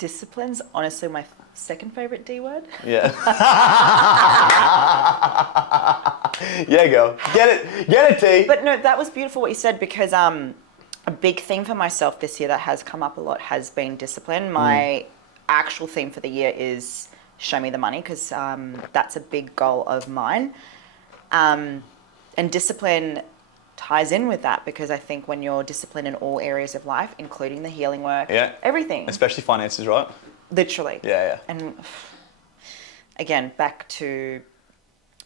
Discipline's honestly my second favourite D word. Yeah. Yeah, girl. Get it, T. But no, that was beautiful what you said, because a big theme for myself this year that has come up a lot has been discipline. My actual theme for the year is show me the money, because that's a big goal of mine. And discipline ties in with that, because I think when you're disciplined in all areas of life, including the healing work, everything. Especially finances, right? Literally. Yeah. And again, back to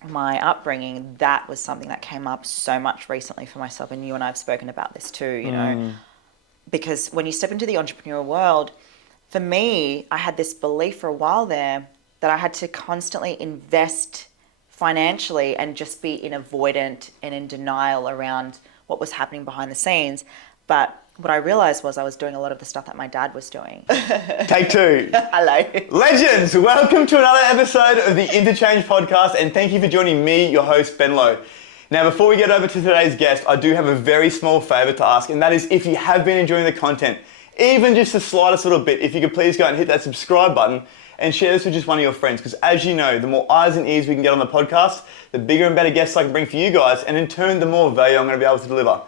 my upbringing, that was something that came up so much recently for myself, and you and I have spoken about this too, you know, because when you step into the entrepreneurial world, for me, I had this belief for a while there that I had to constantly invest financially and just be in avoidant and in denial around what was happening behind the scenes. But what I realized was I was doing a lot of the stuff that my dad was doing. Take two. Hello. Legends, welcome to another episode of the INTOCHANGE Podcast, and thank you for joining me, your host, Ben Lowe. Now, before we get over to today's guest, I do have a very small favour to ask, and that is if you have been enjoying the content, even just the slightest little bit, if you could please go and hit that subscribe button and share this with just one of your friends, because as you know, the more eyes and ears we can get on the podcast, the bigger and better guests I can bring for you guys, and in turn, the more value I'm going to be able to deliver.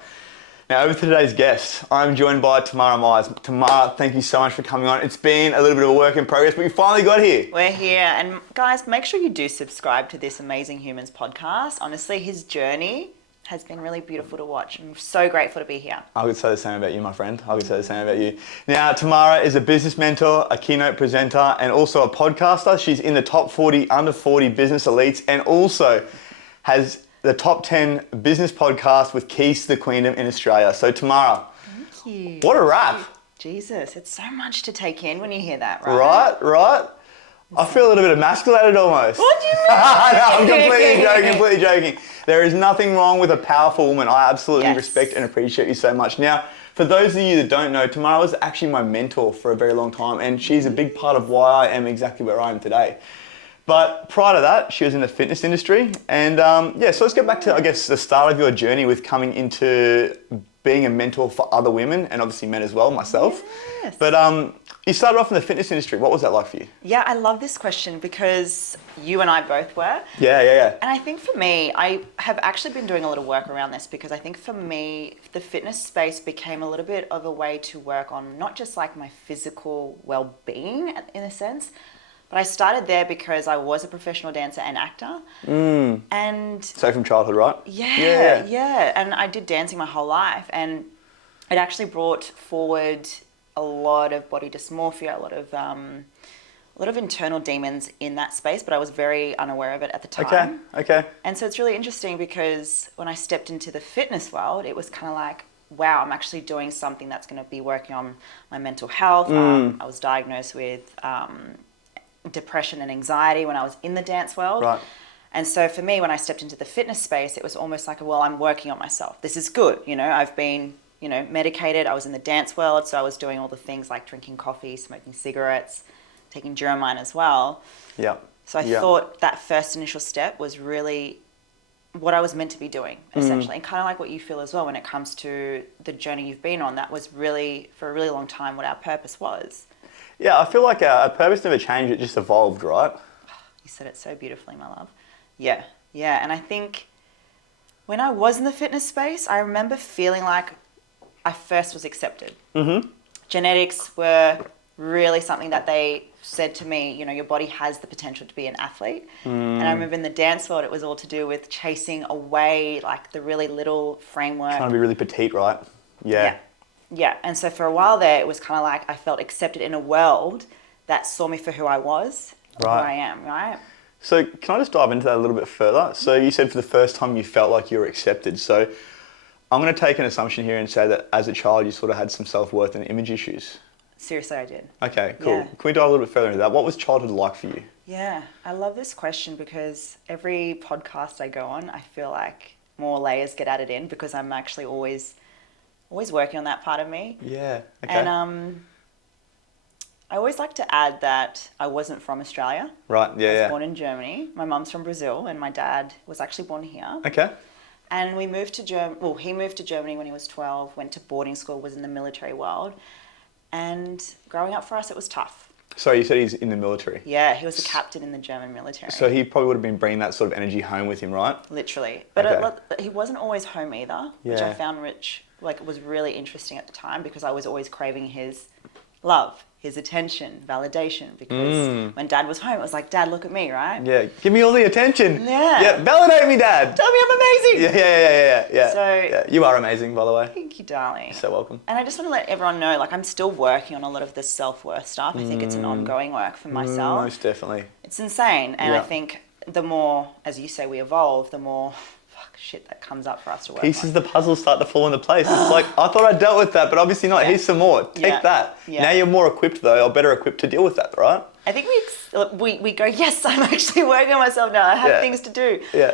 Now, over to today's guest, I'm joined by Tamara Meyer. Tamara, thank you so much for coming on. It's been a little bit of a work in progress, but we finally got here. We're here. And guys, make sure you do subscribe to this Amazing Humans podcast. Honestly, his journey has been really beautiful to watch. I'm so grateful to be here. I could say the same about you, my friend. I could say the same about you. Now, Tamara is a business mentor, a keynote presenter, and also a podcaster. She's in the top 40 under 40 business elites, and also has the top 10 business podcast with keys to the queendom in Australia. So Tamara, thank you. What a wrap. Jesus, it's so much to take in when you hear that, right? Right. I feel a little bit emasculated almost. What do you mean? No, I'm completely joking. There is nothing wrong with a powerful woman. I absolutely respect and appreciate you so much. Now, for those of you that don't know, Tamara was actually my mentor for a very long time, and she's a big part of why I am exactly where I am today. But prior to that, she was in the fitness industry. And so let's get back to, I guess, the start of your journey with coming into being a mentor for other women, and obviously men as well, myself. Yes. But you started off in the fitness industry. What was that like for you? Yeah, I love this question because you and I both were. Yeah. And I think for me, I have actually been doing a lot of work around this, because I think for me, the fitness space became a little bit of a way to work on not just like my physical well-being in a sense, but I started there because I was a professional dancer and actor. And so from childhood, right? Yeah. And I did dancing my whole life, and it actually brought forward a lot of body dysmorphia, a lot of internal demons in that space, but I was very unaware of it at the time. Okay. And so it's really interesting, because when I stepped into the fitness world, it was kind of like, wow, I'm actually doing something that's going to be working on my mental health. I was diagnosed with depression and anxiety when I was in the dance world. Right. And so for me, when I stepped into the fitness space, it was almost like, well, I'm working on myself. This is good. You know, I've been, medicated. I was in the dance world. So I was doing all the things like drinking coffee, smoking cigarettes, taking Duromine as well. Yeah. So I thought that first initial step was really what I was meant to be doing, essentially. And kind of like what you feel as well when it comes to the journey you've been on. That was really, for a really long time, what our purpose was. Yeah, I feel like a purpose never changed, it just evolved, right? You said it so beautifully, my love. Yeah. And I think when I was in the fitness space, I remember feeling like I first was accepted. Genetics were really something that they said to me, your body has the potential to be an athlete. And I remember in the dance world, it was all to do with chasing away like the really little framework. Trying to be really petite, right? Yeah, and so for a while there, it was kind of like I felt accepted in a world that saw me for who I was, who I am, right? So can I just dive into that a little bit further? So you said for the first time you felt like you were accepted. So I'm going to take an assumption here and say that as a child, you sort of had some self-worth and image issues. Seriously, I did. Okay, cool. Yeah. Can we dive a little bit further into that? What was childhood like for you? Yeah, I love this question because every podcast I go on, I feel like more layers get added in, because I'm actually always working on that part of me. Yeah, okay. And I always like to add that I wasn't from Australia. Right, yeah, I was born in Germany. My mum's from Brazil, and my dad was actually born here. Okay. And we moved to he moved to Germany when he was 12, went to boarding school, was in the military world. And growing up for us, it was tough. So you said he's in the military. Yeah, he was a captain in the German military. So he probably would have been bringing that sort of energy home with him, right? Literally. But Okay. he wasn't always home either, which I Yeah. found was really interesting at the time, because I was always craving his love, his attention, validation. Because when Dad was home, it was like, Dad, look at me, right? Yeah, give me all the attention. Yeah. Yeah, validate me, Dad. Tell me I'm amazing. Yeah. So- yeah, you are amazing, by the way. Thank you, darling. You're so welcome. And I just want to let everyone know, like, I'm still working on a lot of the self-worth stuff. I think it's an ongoing work for myself. Most definitely. It's insane. And I Yeah. think the more, as you say, we evolve, the more shit that comes up for us to work Pieces on. of the puzzle start to fall into place. It's like, I thought I dealt with that, but obviously not. Yeah. Here's some more. Take Yeah. that. Yeah. Now you're more equipped, though, or better equipped to deal with that, right? I think we go, yes, I'm actually working on myself now. I have Yeah. things to do. Yeah.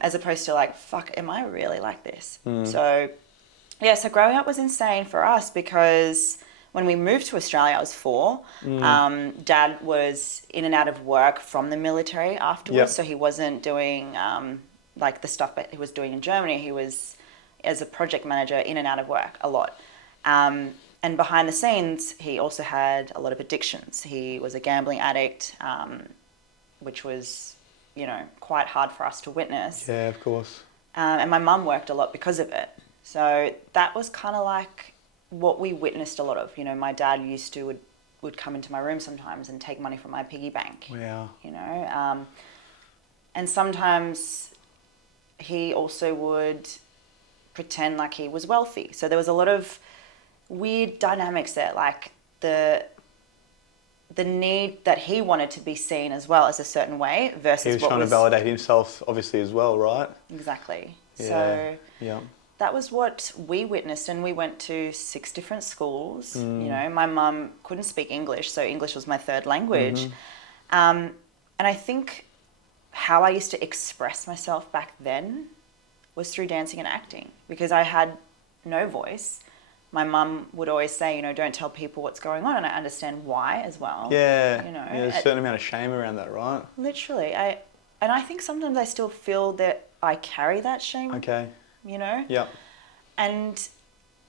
As opposed to like, fuck, am I really like this? So, yeah, so growing up was insane for us, because when we moved to Australia, I was 4. Dad was in and out of work from the military afterwards. Yep. So he wasn't doing like the stuff that he was doing in Germany. He was, as a project manager, in and out of work a lot. And behind the scenes, he also had a lot of addictions. He was a gambling addict, which was, quite hard for us to witness. Yeah, of course. And my mum worked a lot because of it. So that was kind of like what we witnessed a lot of. My dad would come into my room sometimes and take money from my piggy bank. Wow. And sometimes he also would pretend like he was wealthy. So there was a lot of weird dynamics there, like the need that he wanted to be seen as well as a certain way versus He was what trying to validate himself, obviously, as well, right? Exactly. Yeah. So Yeah. that was what we witnessed, and we went to 6 different schools. My mum couldn't speak English, so English was my third language. And I think how I used to express myself back then was through dancing and acting, because I had no voice. My mum would always say, don't tell people what's going on, and I understand why as well. Yeah. There's a certain amount of shame around that, right? Literally. I think sometimes I still feel that I carry that shame. Okay. Yep. And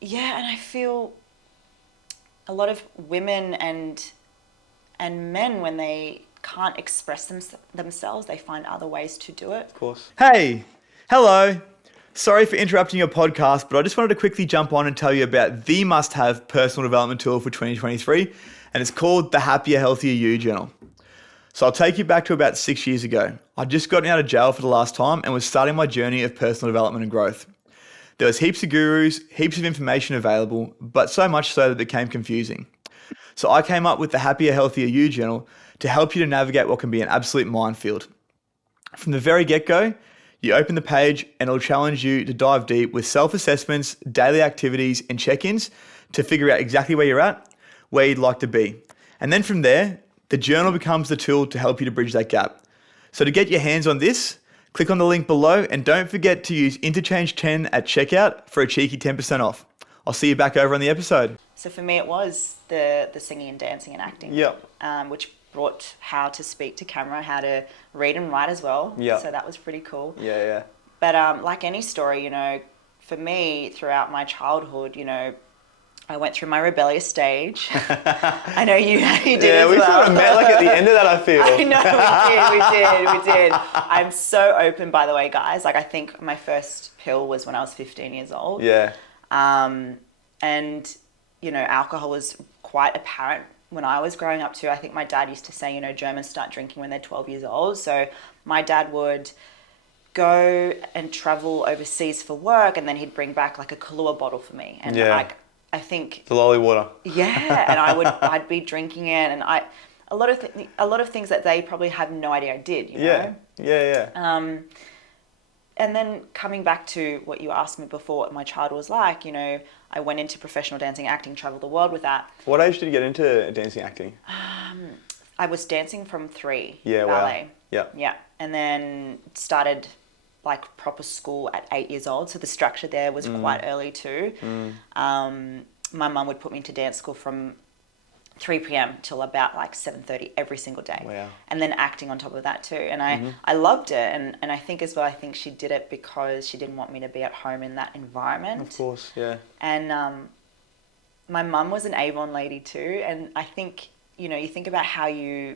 I feel a lot of women and men, when they can't express themselves, they find other ways to do it. Of course. Hey, hello. Sorry for interrupting your podcast, but I just wanted to quickly jump on and tell you about the must-have personal development tool for 2023, and it's called the Happier, Healthier You Journal. So I'll take you back to about 6 years ago. I'd just gotten out of jail for the last time and was starting my journey of personal development and growth. There was heaps of gurus, heaps of information available, but so much so that it became confusing. So I came up with the Happier, Healthier You Journal to help you to navigate what can be an absolute minefield. From the very get-go, you open the page and it'll challenge you to dive deep with self-assessments, daily activities, and check-ins to figure out exactly where you're at, where you'd like to be. And then from there, the journal becomes the tool to help you to bridge that gap. So to get your hands on this, click on the link below and don't forget to use INTOCHANGE10 at checkout for a cheeky 10% off. I'll see you back over on the episode. So for me, it was the singing and dancing and acting. Yep. Which brought how to speak to camera, how to read and write as well. Yep. So that was pretty cool. Yeah. But like any story, for me, throughout my childhood, I went through my rebellious stage. I know you did as well. Yeah, we sort of met like at the end of that, I feel. I know, we did. I'm so open, by the way, guys. Like, I think my first pill was when I was 15 years old. Yeah. And, alcohol was quite apparent when I was growing up too. I think my dad used to say, Germans start drinking when they're 12 years old. So my dad would go and travel overseas for work, and then he'd bring back like a Kahlua bottle for me. And I think the lolly water. Yeah, and I'd be drinking it, and a lot of things that they probably had no idea I did. Yeah. And then coming back to what you asked me before, what my childhood was like, I went into professional dancing, acting, traveled the world with that. What age did you get into dancing, acting? I was dancing from 3. Yeah, ballet. Wow. Yeah, and then started like proper school at 8 years old. So the structure there was quite early too. My mum would put me into dance school from 3 p.m. till about like 7:30 every single day. Wow. And then acting on top of that too. And I loved it. And I think as well, I think she did it because she didn't want me to be at home in that environment. Of course, yeah. And my mum was an Avon lady too. And I think you think about how your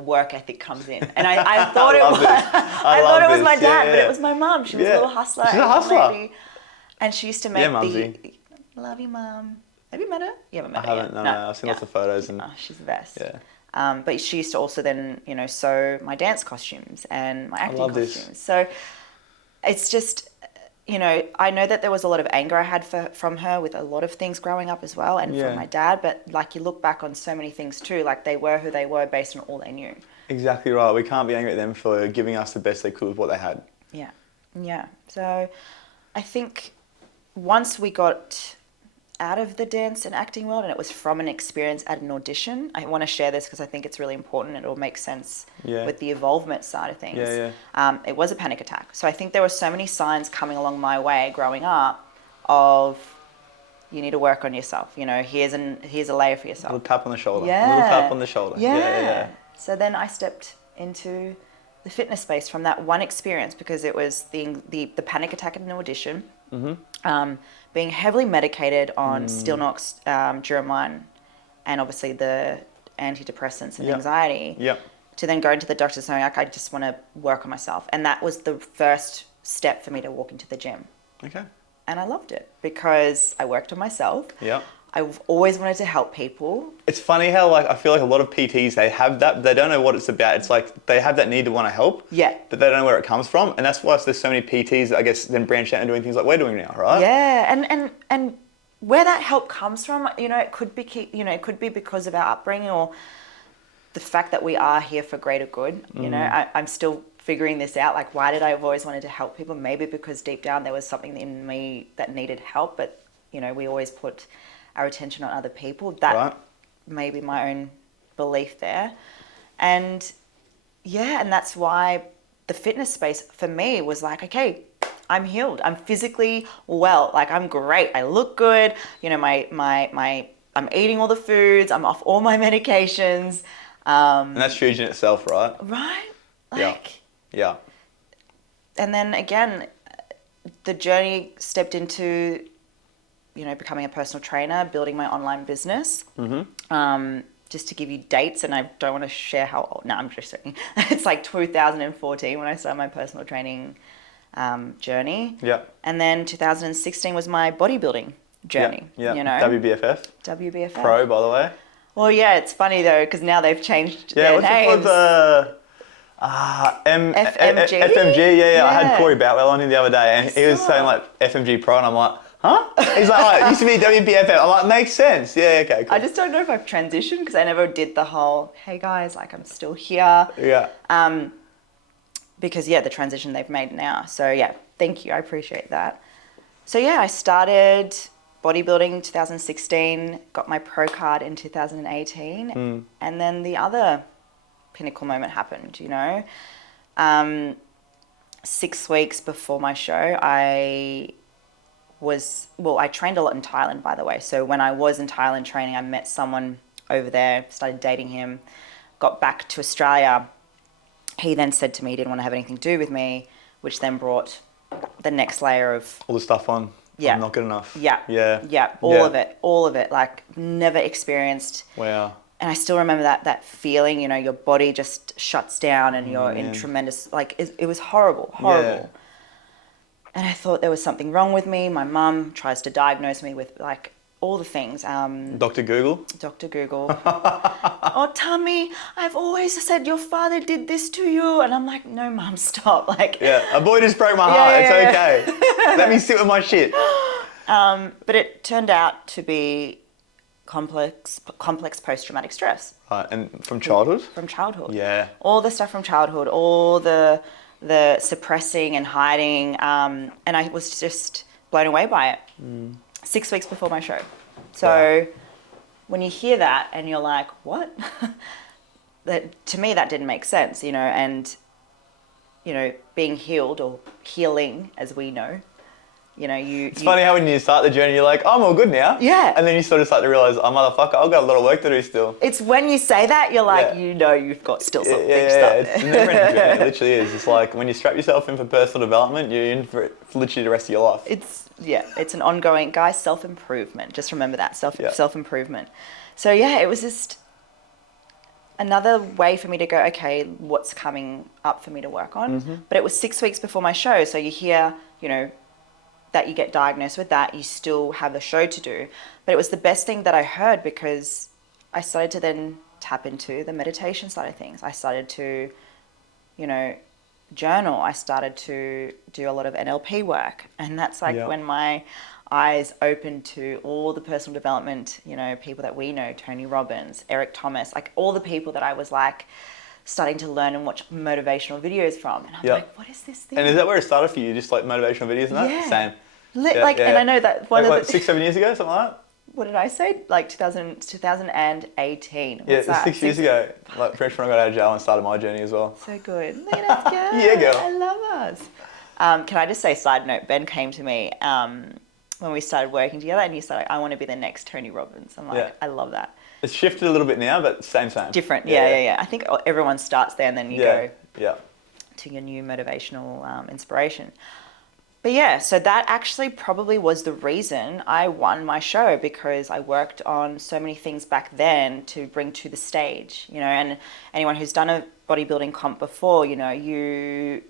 work ethic comes in. And I thought I love this. I thought it was my dad, Yeah, but yeah. it was my mum. She was a little hustler. She's a Asian hustler. lady. And she used to make Mumsy. love you, Mum. Have you met her? You haven't met I her haven't, yet. no. I've seen lots of photos. And Oh, she's the best. yeah. But she used to also then, sew my dance costumes and my acting love this. costumes. So it's just, I know that there was a lot of anger I had from her with a lot of things growing up as well, and from my dad. But like, you look back on so many things too, like they were who they were based on all they knew. Exactly right. We can't be angry at them for giving us the best they could with what they had. Yeah. Yeah. So I think once we got out of the dance and acting world, and it was from an experience at an audition. I want to share this because I think it's really important and it will make sense with the evolvement side of things. It was a panic attack. So I think there were so many signs coming along my way growing up of, you need to work on yourself. Here's a layer for yourself. A little tap on the shoulder. Yeah. A little tap on the shoulder. Yeah. So then I stepped into the fitness space from that one experience, because it was the panic attack at an audition. Being heavily medicated on Stilnox, Duromine, and obviously the antidepressants and anxiety, to then go into the doctor saying, like, I just want to work on myself. And that was the first step for me to walk into the gym. Okay. And I loved it because I worked on myself. Yeah. I've always wanted to help people. It's funny how, like, I feel like a lot of PTs, they have that, they don't know what it's about. It's like they have that need to want to help, but they don't know where it comes from. And that's why there's so many PTs that I guess then branch out and doing things like we're doing now, right? Yeah, and where that help comes from, it could be, it could be because of our upbringing or the fact that we are here for greater good. I'm still figuring this out. Like, why did I have always wanted to help people? Maybe because deep down there was something in me that needed help, but we always put our attention on other people. That may be my own belief there. And and that's why the fitness space for me was like, okay, I'm healed. I'm physically well. Like, I'm great. I look good. I'm eating all the foods. I'm off all my medications. And that's huge in itself, right? Right? Like, yeah. And then again, the journey stepped into becoming a personal trainer, building my online business. Just to give you dates, and I don't want to share how old. No, I'm just saying. It's like 2014 when I started my personal training journey. Yeah. And then 2016 was my bodybuilding journey. Yeah. WBFF. WBFF. Pro, by the way. Well, yeah, it's funny though, because now they've changed their what's names. It called? FMG? FMG, yeah. I had Corey Boutwell on here the other day, and he was saying like FMG Pro, and I'm like, huh? He's like, oh, it used to be WBFF. I'm like, makes sense. Yeah, okay, cool. I just don't know if I've transitioned, because I never did the whole, hey guys, like, I'm still here. Yeah. Because the transition they've made now. So yeah, thank you. I appreciate that. So yeah, I started bodybuilding 2016, got my pro card in 2018, and then the other pinnacle moment happened, 6 weeks before my show, I trained a lot in Thailand, by the way. So when I was in Thailand training, I met someone over there, started dating him, got back to Australia. He then said to me he didn't want to have anything to do with me, which then brought the next layer of... all the stuff on. Yeah. I'm not good enough. Yeah. All of it. Like, never experienced. Wow. And I still remember that feeling, your body just shuts down and you're in tremendous... Like, it was horrible. Yeah. And I thought there was something wrong with me. My mum tries to diagnose me with, like, all the things. Dr. Google? Dr. Google. Oh, Tammy, I've always said your father did this to you. And I'm like, no, Mum, stop. Like, a boy just broke my heart. It's okay. Let me sit with my shit. But it turned out to be complex post-traumatic stress. And from childhood? From childhood. Yeah. All the stuff from childhood, all the suppressing and hiding. And I was just blown away by it. 6 weeks before my show. So when you hear that and you're like, what? To me, that didn't make sense, and, being healed or healing, as we know, It's funny how when you start the journey, you're like, I'm all good now. Yeah. And then you sort of start to realize, oh, motherfucker, I've got a lot of work to do still. It's when you say that, you're like, you've got still something to start there. It's a never-ending journey. It literally is. It's like when you strap yourself in for personal development, you're in for literally the rest of your life. It's an ongoing, guys, self-improvement. Just remember that, self-improvement. So yeah, it was just another way for me to go, okay, what's coming up for me to work on? Mm-hmm. But it was 6 weeks before my show. So you hear, that you get diagnosed with that, you still have a show to do. But it was the best thing that I heard, because I started to then tap into the meditation side of things. I started to, journal. I started to do a lot of NLP work. And that's when my eyes opened to all the personal development, people that we know, Tony Robbins, Eric Thomas, like all the people that I was like starting to learn and watch motivational videos from. And I'm like, what is this thing? And is that where it started for you? Just like motivational videos and that? Yeah. Same. And I know that one of the... 6-7 years ago, something like that? What did I say? Like 2018. What's that? 6 years ago. Like pretty sure when I got out of jail and started my journey as well. So good. Look at us go. Yeah, girl. I love us. Can I just say, side note, Ben came to me when we started working together, and he said, I want to be the next Tony Robbins. I'm like, I love that. It's shifted a little bit now, but same. Different. Yeah. I think everyone starts there, and then you go to your new motivational inspiration. But yeah, so that actually probably was the reason I won my show, because I worked on so many things back then to bring to the stage, and anyone who's done a bodybuilding comp before, you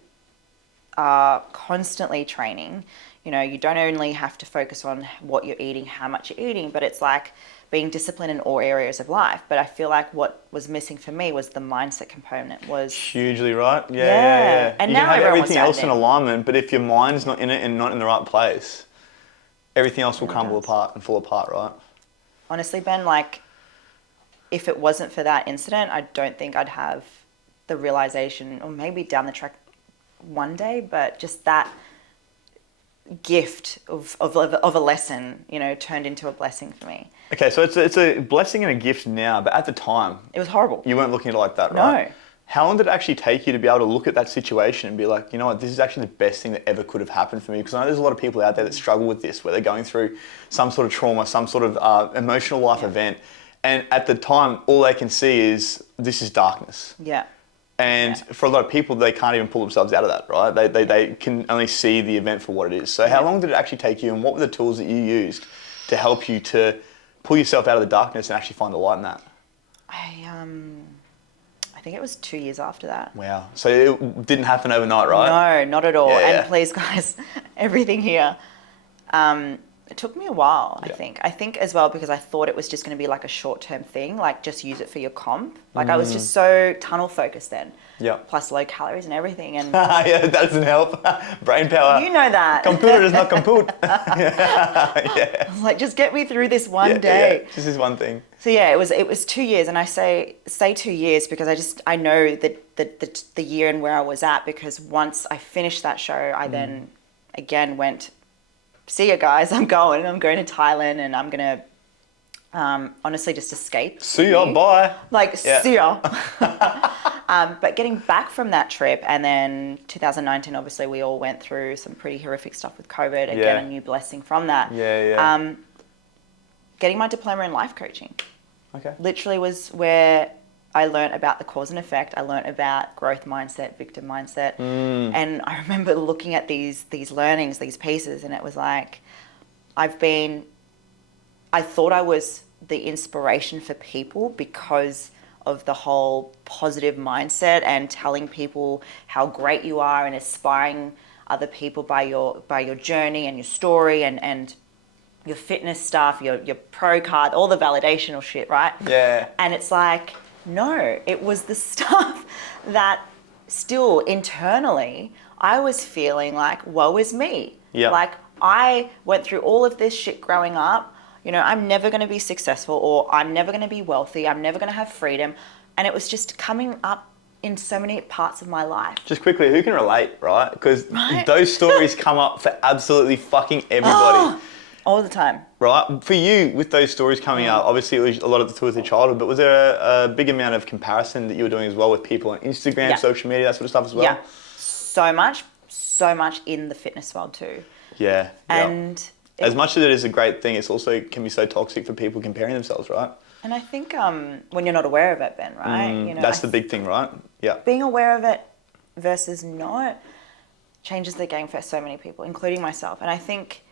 are constantly training. You don't only have to focus on what you're eating, how much you're eating, but it's like being disciplined in all areas of life. But I feel like what was missing for me was the mindset component. Was hugely right. Yeah. And you now can have everything else in it. alignment, but if your mind's not in it and not in the right place, everything else will crumble apart and fall apart, right? Honestly, Ben, like, if it wasn't for that incident, I don't think I'd have the realization, or maybe down the track one day, but just that gift of a lesson, turned into a blessing for me. Okay, so it's a blessing and a gift now, but at the time... It was horrible. You weren't looking at it like that, right? No. How long did it actually take you to be able to look at that situation and be like, you know what, this is actually the best thing that ever could have happened for me? Because I know there's a lot of people out there that struggle with this, where they're going through some sort of trauma, some sort of emotional life event. And at the time, all they can see is, this is darkness. Yeah. And for a lot of people, they can't even pull themselves out of that, right? They can only see the event for what it is. So how long did it actually take you, and what were the tools that you used to help you to pull yourself out of the darkness and actually find the light in that? I think it was 2 years after that. Wow. So it didn't happen overnight, right? No, not at all. Yeah. And please, guys, everything here, it took me a while, I think. I think as well because I thought it was just going to be like a short-term thing, like just use it for your comp. Like I was just so tunnel focused then. Yeah. Plus low calories and everything. And yeah, that doesn't help. Brain power. You know that. Computer does not compute. Yeah. Like, just get me through this one day. Yeah. Just this one thing. So yeah, it was 2 years, and I say 2 years because I know that the year and where I was at, because once I finished that show, I then again went, see ya guys, I'm going to Thailand, and I'm gonna honestly just escape. See ya, bye. See ya. But getting back from that trip, and then 2019, obviously we all went through some pretty horrific stuff with COVID. Again, a new blessing from that. Yeah. Getting my diploma in life coaching. Okay. Literally was where I learned about the cause and effect. I learned about growth mindset, victim mindset. And I remember looking at these learnings, these pieces, and it was like, I thought I was the inspiration for people because of the whole positive mindset and telling people how great you are and inspiring other people by your journey and your story and your fitness stuff, your pro card, all the validational shit, right? Yeah. And it's like, no, it was the stuff that still internally I was feeling like, woe is me. Yeah. Like, I went through all of this shit growing up. I'm never going to be successful, or I'm never going to be wealthy. I'm never going to have freedom. And it was just coming up in so many parts of my life. Just quickly, who can relate, right? Because those stories come up for absolutely fucking everybody. All the time. Right? For you, with those stories coming up, obviously it was a lot of the towards your childhood, but was there a big amount of comparison that you were doing as well with people on Instagram, social media, that sort of stuff as well? Yeah. So much in the fitness world too. Yeah. And as much as it is a great thing, it's also can be so toxic for people comparing themselves, right? And I think when you're not aware of it, Ben, right? That's the big thing, right? Yeah. Being aware of it versus not changes the game for so many people, including myself. And I think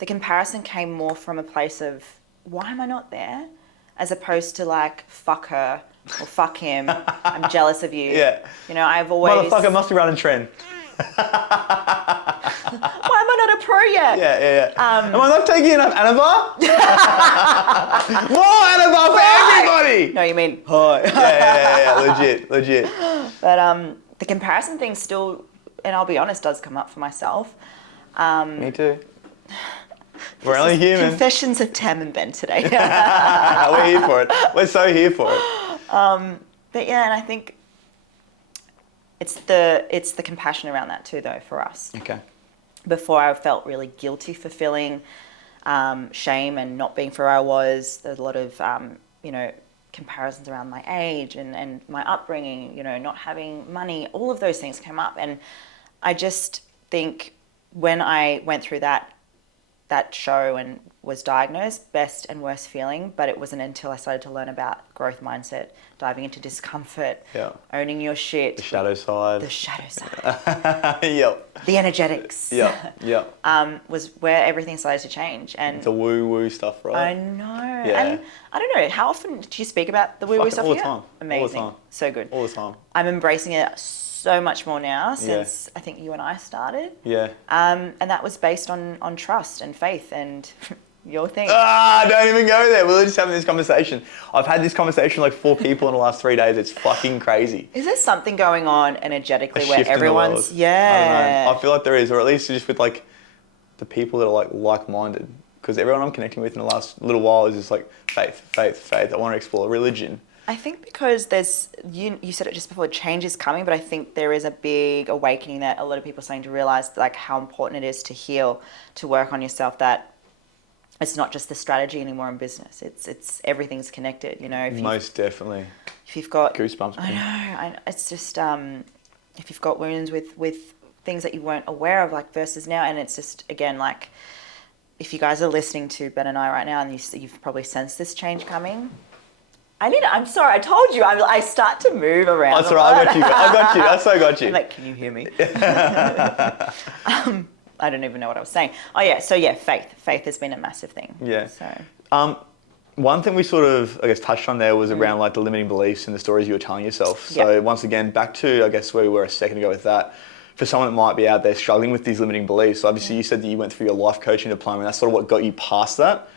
the comparison came more from a place of, why am I not there? as opposed to like, fuck her or fuck him. I'm jealous of you. Yeah. You know, I've always... Motherfucker must be running trend. Why am I not a pro yet? Yeah. Am I not taking enough Anabar? More Anabar for everybody! No, you mean hi. Yeah. Legit. But the comparison thing still, and I'll be honest, does come up for myself. Me too. We're only human. Confessions of Tam and Ben today. We're here for it. We're so here for it. But yeah, and I think it's the compassion around that too, though, for us. Okay. Before I felt really guilty for feeling shame and not being for where I was. There's a lot of, comparisons around my age and my upbringing, not having money. All of those things came up. And I just think when I went through that show and was diagnosed, best and worst feeling, but it wasn't until I started to learn about growth mindset, diving into discomfort, owning your shit. The shadow side. Yep. The energetics. Yep. Was where everything started to change. And it's the woo-woo stuff, right? I know. Yeah. And I don't know, how often do you speak about the woo-woo stuff all the here? time. Amazing. All the time. So good. All the time. I'm embracing it so much more now since I think you and I started. Yeah. And that was based on trust and faith and your thing. Don't even go there. We're just having this conversation. I've had this conversation with like 4 people in the last 3 days. It's fucking crazy. Is there something going on energetically A where shift in the everyone's... world. Yeah. I don't know. I feel like there is, or at least just with like the people that are like-minded. Because everyone I'm connecting with in the last little while is just like faith. I want to explore religion. I think because there's, you said it just before, change is coming, but I think there is a big awakening that a lot of people are starting to realize like how important it is to heal, to work on yourself, that it's not just the strategy anymore in business. It's everything's connected, Most definitely. If you've got... Goosebumps. I know. It's just, if you've got wounds with things that you weren't aware of, like versus now, and it's just, again, like, if you guys are listening to Ben and I right now and you've probably sensed this change coming... I'm sorry, I told you, I start to move around. That's all right, I got you. I so got you. I'm like, can you hear me? I don't even know what I was saying. Oh yeah, so yeah, faith. Faith has been a massive thing. Yeah. So. One thing we sort of, I guess, touched on there was around like the limiting beliefs and the stories you were telling yourself. So once again, back to, I guess, where we were a second ago with that. For someone that might be out there struggling with these limiting beliefs, obviously you said that you went through your life coaching diploma and that's sort of what got you past that.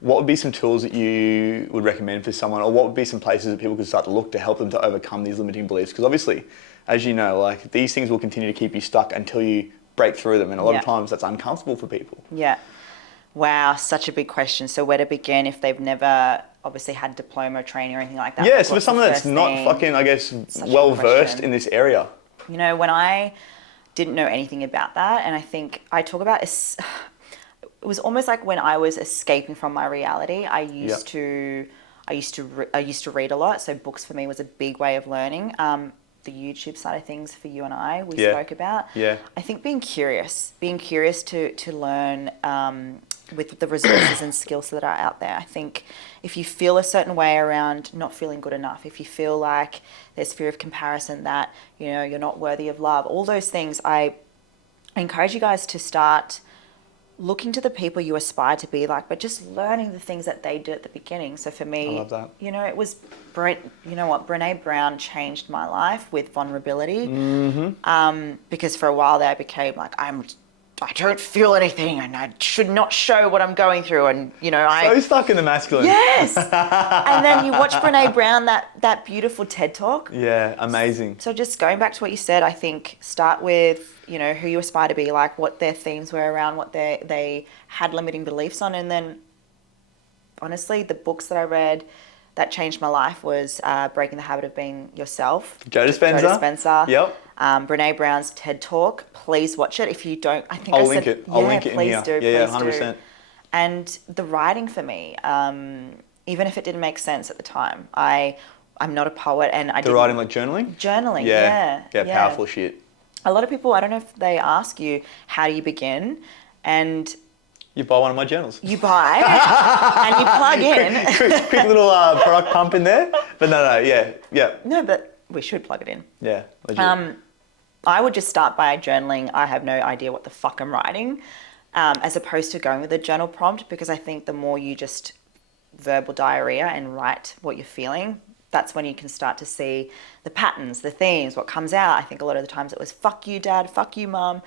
What would be some tools that you would recommend for someone, or what would be some places that people could start to look to help them to overcome these limiting beliefs? Because obviously, as you know, like these things will continue to keep you stuck until you break through them. And a lot of times that's uncomfortable for people. Yeah. Wow, such a big question. So where to begin if they've never obviously had diploma training or anything like that? Yeah, so for someone that's not fucking, I guess, well-versed in this area. When I didn't know anything about that, and I think I talk about it was almost like when I was escaping from my reality. I used to read a lot. So books for me was a big way of learning. The YouTube side of things for you and I, we spoke about. Yeah. I think being curious to learn with the resources and skills that are out there. I think if you feel a certain way around not feeling good enough, if you feel like there's fear of comparison, that you're not worthy of love, all those things, I encourage you guys to start looking to the people you aspire to be like, but just learning the things that they did at the beginning. So for me, I love that. It was, Brene Brown changed my life with vulnerability. Mm-hmm. Because for a while there I became like, I don't feel anything and I should not show what I'm going through. And, So stuck in the masculine. Yes. And then you watch Brene Brown, that beautiful TED Talk. Yeah, amazing. So just going back to what you said, I think start with, who you aspire to be, like what their themes were around, what they had limiting beliefs on. And then honestly, the books that I read that changed my life was Breaking the Habit of Being Yourself. Joe Dispenza. Yep. Brene Brown's TED Talk. Please watch it. If you don't, I think I'll link it in here. Do, yeah, please 100%. do. And the writing for me, even if it didn't make sense at the time, I'm not a poet, and I didn't... writing like journaling? Journaling, yeah. Yeah, powerful shit. A lot of people, I don't know if they ask you, how do you begin? And... You buy one of my journals. You buy, and you plug in. quick little product pump in there. But no, yeah. No, but we should plug it in. Yeah, legit. I would just start by journaling. I have no idea what the fuck I'm writing, as opposed to going with a journal prompt, because I think the more you just verbal diarrhea and write what you're feeling, that's when you can start to see the patterns, the themes, what comes out. I think a lot of the times it was fuck you, dad, fuck you, mum,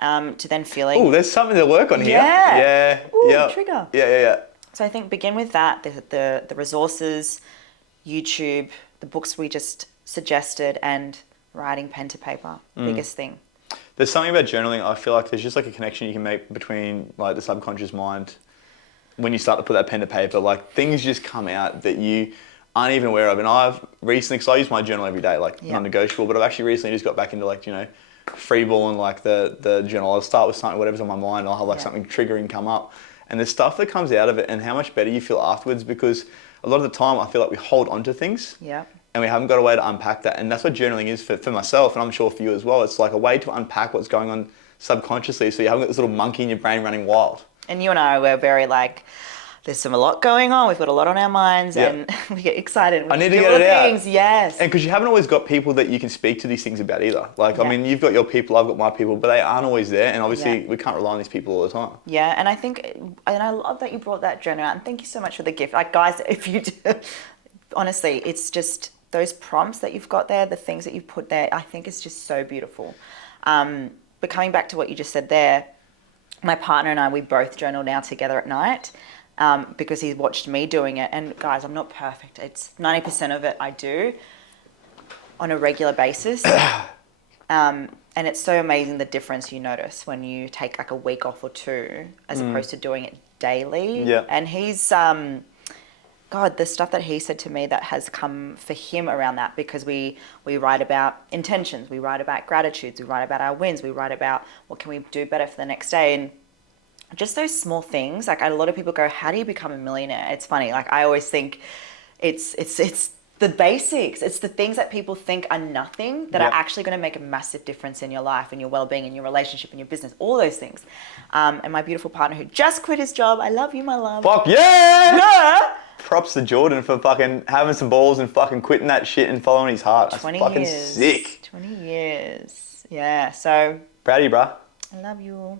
to then feeling... Oh, there's something to work on here. Yeah. Yeah. Ooh, Yeah. trigger. Yeah. So I think begin with that, the resources, YouTube, the books we just suggested, and writing pen to paper, biggest thing. There's something about journaling, I feel like there's just like a connection you can make between like the subconscious mind when you start to put that pen to paper, like things just come out that you aren't even aware of. And I've recently, because I use my journal every day, like non-negotiable, but I've actually recently just got back into like, freeball and like the journal. I'll start with something, whatever's on my mind, and I'll have like something triggering come up. And the stuff that comes out of it and how much better you feel afterwards, because a lot of the time I feel like we hold on to things. Yeah. And we haven't got a way to unpack that. And that's what journaling is for myself, and I'm sure for you as well. It's like a way to unpack what's going on subconsciously, so you haven't got this little monkey in your brain running wild. And you and I, we're very like, there's a lot going on. We've got a lot on our minds, and we get excited. I need to get it out. Yes. And because you haven't always got people that you can speak to these things about either. Like, I mean, you've got your people, I've got my people, but they aren't always there. And obviously we can't rely on these people all the time. Yeah. And I think, and I love that you brought that journal out. And thank you so much for the gift. Like, guys, if you do, honestly, it's just those prompts that you've got there, the things that you've put there, I think it's just so beautiful. But coming back to what you just said there, my partner and I, we both journal now together at night. Because he's watched me doing it. And guys, I'm not perfect. It's 90% of it I do on a regular basis. And it's so amazing the difference you notice when you take like a week off or two as opposed to doing it daily. Yeah. And he's, God, the stuff that he said to me that has come for him around that, because we write about intentions, we write about gratitudes, we write about our wins, we write about what can we do better for the next day. And just those small things, like a lot of people go, how do you become a millionaire? It's funny. Like I always think it's the basics. It's the things that people think are nothing that are actually going to make a massive difference in your life and your well-being and your relationship and your business, all those things. And my beautiful partner who just quit his job. I love you, my love. Fuck yeah! Yeah! Props to Jordan for fucking having some balls and fucking quitting that shit and following his heart. That's 20 fucking years. sick. 20 years. Yeah. So. Proud of you, bruh. I love you.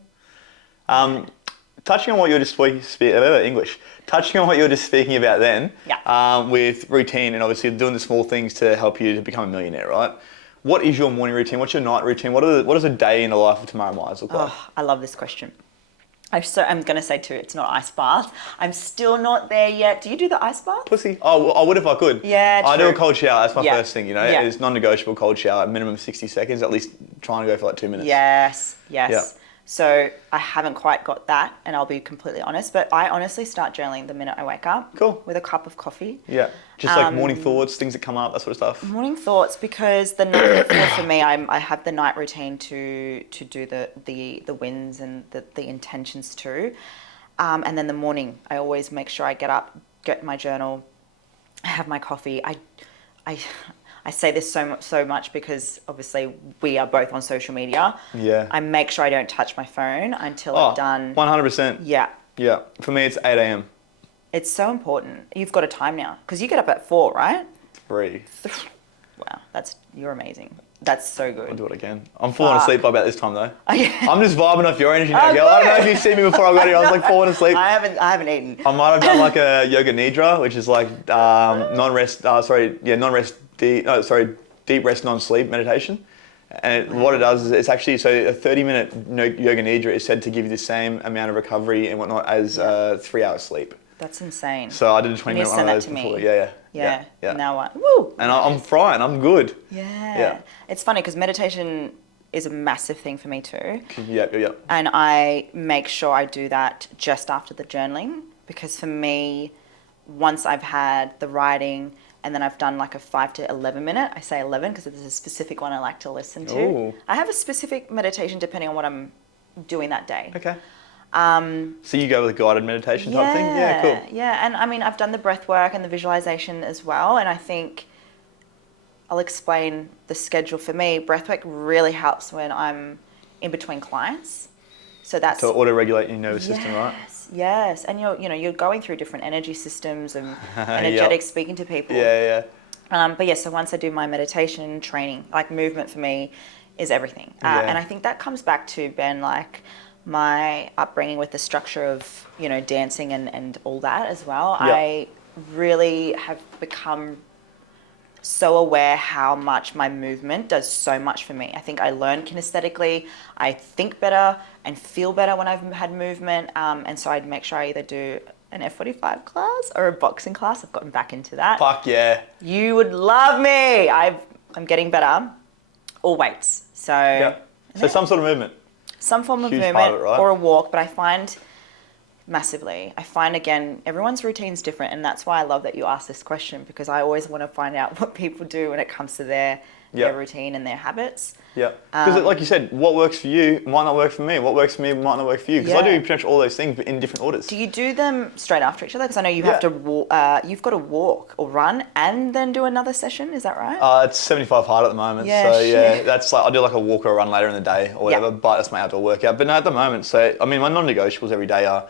Touching on what you were just Touching on what you were just speaking about then, with routine and obviously doing the small things to help you to become a millionaire, right? What is your morning routine? What's your night routine? What does a day in the life of Tamara Meyer look like? Oh, I love this question. I'm going to say too, it's not ice bath. I'm still not there yet. Do you do the ice bath? Pussy. Oh, well, I would if I could. Yeah, true. I do a cold shower. That's my first thing, It's non-negotiable cold shower, minimum 60 seconds, at least trying to go for like 2 minutes. Yes. Yeah. So I haven't quite got that, and I'll be completely honest, but I honestly start journaling the minute I wake up. Cool. With a cup of coffee. Yeah. Just like morning thoughts, things that come up, that sort of stuff. Morning thoughts, because the night before for me, I have the night routine to do the wins and the intentions too. And then the morning, I always make sure I get up, get my journal, have my coffee. I say this so much because obviously we are both on social media. Yeah. I make sure I don't touch my phone until I've done. 100%. Yeah. Yeah. For me, it's 8 a.m. It's so important. You've got a time now because you get up at 4, right? 3. Wow, you're amazing. That's so good. I'll do it again. I'm falling asleep by about this time though. Oh, yeah. I'm just vibing off your energy now, girl. I don't know if you've seen me before I got here. I was like falling asleep. I haven't eaten. I might have done like a yoga nidra, which is like deep rest non-sleep meditation. And what it does is it's actually, so a 30-minute yoga nidra is said to give you the same amount of recovery and whatnot as 3 hours sleep. That's insane. So I did a 20-minute one of those before. Yeah. Now what? Woo! And I'm frying. I'm good. Yeah. It's funny because meditation is a massive thing for me too. Yeah. And I make sure I do that just after the journaling, because for me, once I've had the writing and then I've done like a 5 to 11 minute, I say 11 because there's a specific one I like to listen to. Ooh. I have a specific meditation depending on what I'm doing that day. Okay. So you go with a guided meditation type thing? Yeah, cool. Yeah, and I mean, I've done the breath work and the visualization as well, and I think I'll explain the schedule for me. Breathwork really helps when I'm in between clients. So that's to auto-regulate your nervous system, right? Yes, and you're going through different energy systems and energetic speaking to people. Yeah. But so once I do my meditation training, like movement for me is everything. And I think that comes back to, Ben, like my upbringing with the structure of, dancing and all that as well. Yeah. really have become so aware how much my movement does so much for me. I think I learn kinesthetically. I think better and feel better when I've had movement. And so I'd make sure I either do an F45 class or a boxing class. I've gotten back into that. Fuck yeah. You would love me. I'm getting better. Or weights. So, Yep. So some sort of movement. Some form of Huge movement part of it, right? or a walk, but I find massively. I find, again, everyone's routine's different, and that's why I love that you asked this question, because I always want to find out what people do when it comes to their routine and their habits. Yeah. Because like you said, what works for you might not work for me. What works for me might not work for you. Because I do pretty much all those things, but in different orders. Do you do them straight after each other? Because I know you have to walk, you've got to walk or run and then do another session. Is that right? It's 75 hard at the moment. Yeah, so yeah, shit. that's like, I do like a walk or a run later in the day or whatever, but that's my outdoor workout. But no, at the moment, so I mean, my non-negotiables every day are,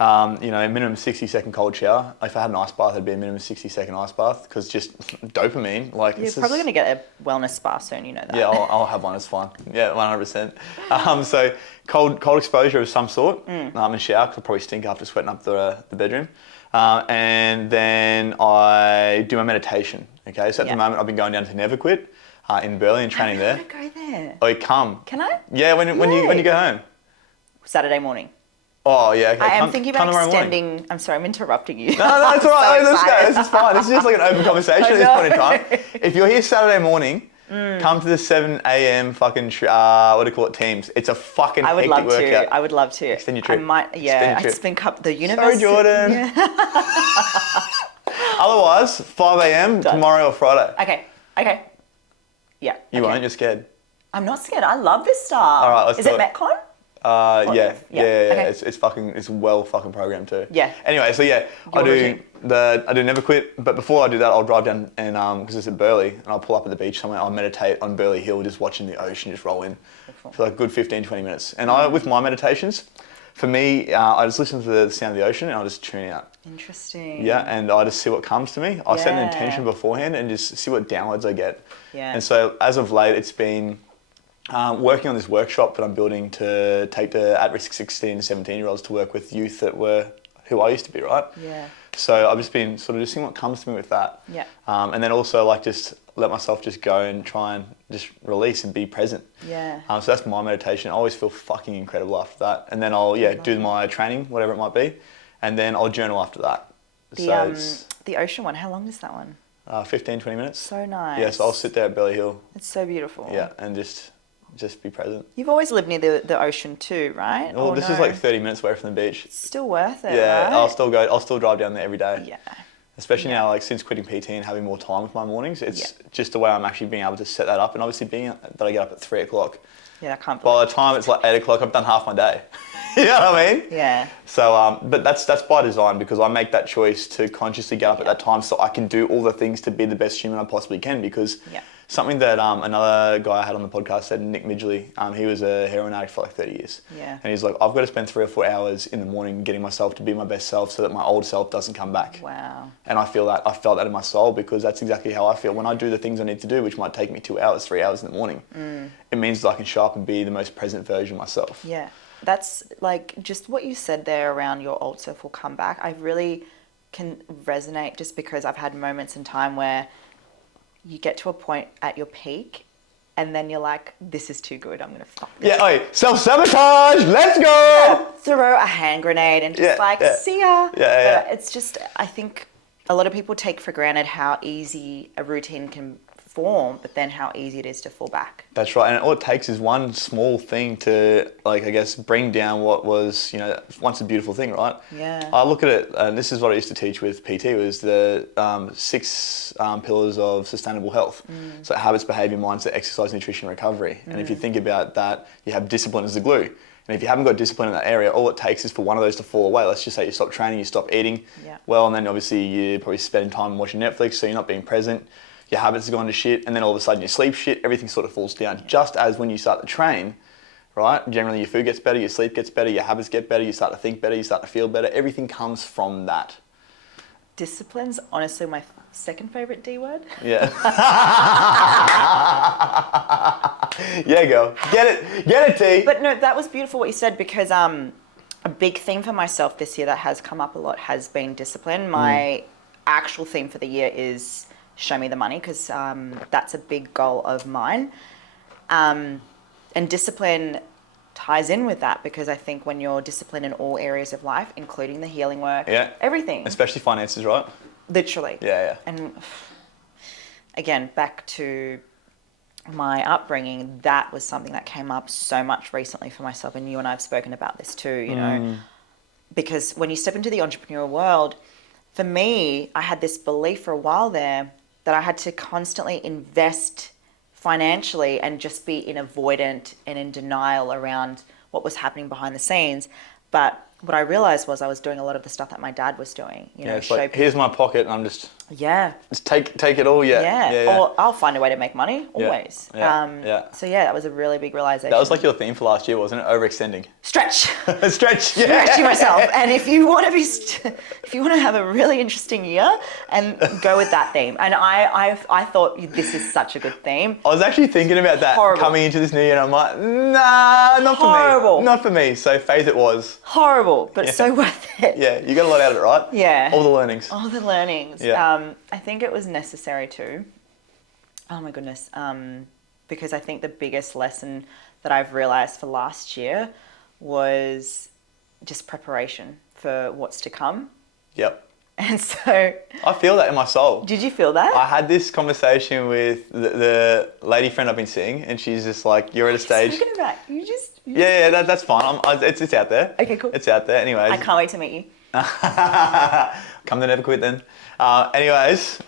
minimum 60-second cold shower. If I had an ice bath, it'd be a minimum 60-second ice bath because just dopamine. Like You're probably going to get a wellness spa soon, you know that. Yeah, I'll have one. It's fine. Yeah, 100%. So cold exposure of some sort. And shower, 'cause I'll probably stink after sweating up the bedroom. And then I do my meditation. Okay, so at the moment I've been going down to Neverquit in Burley and training there. I want to go there. Oh, you come. Can I? Yeah, when you go home. Saturday morning. Oh yeah, okay. I am thinking about extending. I'm sorry, I'm interrupting you. No, it's all right. So Let's go. This is fine. This is just like an open conversation at this point in time. If you're here Saturday morning, come to the 7 a.m. fucking what do you call it? Teams. It's a fucking hectic workout. I would love to. Extend your trip. I might. Yeah. Extend your I trip. just think up the universe. Sorry, Jordan. Yeah. Otherwise, 5 a.m. tomorrow or Friday. Okay. Yeah. You won't. You're scared. I'm not scared. I love this stuff. All right, let's Is do it it. Metcon? Yeah. Okay. It's well fucking programmed too. Yeah. Anyway, so yeah, I routine. do never quit. But before I do that, I'll drive down and because it's at Burley, and I'll pull up at the beach somewhere. I'll meditate on Burley Hill, just watching the ocean just roll in for like a good 15-20 minutes. And with my meditations, for me, I just listen to the sound of the ocean and I'll just tune out. Interesting. Yeah, and I just see what comes to me. I set an intention beforehand and just see what downloads I get. Yeah. And so as of late, it's been working on this workshop that I'm building to take the at-risk 16 and 17-year-olds to work with youth that were who I used to be, right? Yeah. So I've just been sort of just seeing what comes to me with that. Yeah. And then also like just let myself just go and try and just release and be present. Yeah. So that's my meditation. I always feel fucking incredible after that. And then I'll do my training, whatever it might be, and then I'll journal after that. The ocean one, how long is that one? 15-20 minutes. So nice. Yeah, so I'll sit there at Burley Hill. It's so beautiful. Yeah, and just be present. You've always lived near the ocean too, right? Well, this is like 30 minutes away from the beach. It's still worth it, Yeah, right? I'll still drive down there every day. Yeah. Especially now, like since quitting PT and having more time with my mornings, it's just the way I'm actually being able to set that up. And obviously being that I get up at 3 o'clock. Yeah, I can't By the time it's like 8 o'clock, I've done half my day. You know what I mean? Yeah. So, but that's by design because I make that choice to consciously get up at that time so I can do all the things to be the best human I possibly can because something that another guy I had on the podcast said, Nick Midgley, he was a heroin addict for like 30 years. Yeah. And he's like, I've got to spend 3 or 4 hours in the morning getting myself to be my best self so that my old self doesn't come back. Wow. And I felt that in my soul because that's exactly how I feel. When I do the things I need to do, which might take me 2 hours, 3 hours in the morning, it means that I can show up and be the most present version of myself. Yeah. That's like just what you said there around your old self will come back. I really can resonate just because I've had moments in time where you get to a point at your peak and then you're like, this is too good. I'm going to fuck this. Yeah, oi, self-sabotage, let's go! Yeah, throw a hand grenade and just see ya. Yeah. But it's just, I think a lot of people take for granted how easy a routine can form, but then how easy it is to fall back. That's right, and all it takes is one small thing to, like, I guess, bring down what was, once a beautiful thing, right? Yeah. I look at it, and this is what I used to teach with PT, was the 6 pillars of sustainable health. So habits, behaviour, mindset, exercise, nutrition, recovery. And if you think about that, you have discipline as the glue. And if you haven't got discipline in that area, all it takes is for one of those to fall away. Let's just say you stop training, you stop eating. Yeah. Well, and then obviously you're probably spending time watching Netflix, so you're not being present. Your habits are going to shit, and then all of a sudden your sleep shit, everything sort of falls down. Just as when you start to train, right? Generally your food gets better, your sleep gets better, your habits get better, you start to think better, you start to feel better. Everything comes from that. Discipline's honestly my second favourite D word. Yeah. Yeah, girl. Get it, T. But no, that was beautiful what you said because a big theme for myself this year that has come up a lot has been discipline. actual theme for the year is show me the money, because that's a big goal of mine. And discipline ties in with that, because I think when you're disciplined in all areas of life, including the healing work, everything. Especially finances, right? Literally. Yeah. And again, back to my upbringing, that was something that came up so much recently for myself, and you and I have spoken about this too, you know, because when you step into the entrepreneurial world, for me, I had this belief for a while there that I had to constantly invest financially and just be in avoidant and in denial around what was happening behind the scenes. But what I realized was I was doing a lot of the stuff that my dad was doing. You know, it's like, here's my pocket, and I'm just take it all. Or I'll find a way to make money always. So that was a really big realization. That was like your theme for last year, wasn't it? Overextending. Stretch. Stretching myself. And if you want to have a really interesting year, and go with that theme. And I thought this is such a good theme. I was actually thinking about that coming into this new year, and I'm like, nah, not for me. Not for me. So faith it was. Horrible, but so worth it. Yeah, you got a lot out of it, right? Yeah. All the learnings. Yeah. I think it was necessary too. Oh my goodness. Because I think the biggest lesson that I've realized for last year was just preparation for what's to come. Yep. And so... I feel that in my soul. Did you feel that? I had this conversation with the lady friend I've been seeing, and she's just like, you're at a stage... Speaking of that, that's fine. It's out there. Okay, cool. It's out there. Anyways. I can't wait to meet you. Come to Never Quit then. Anyways...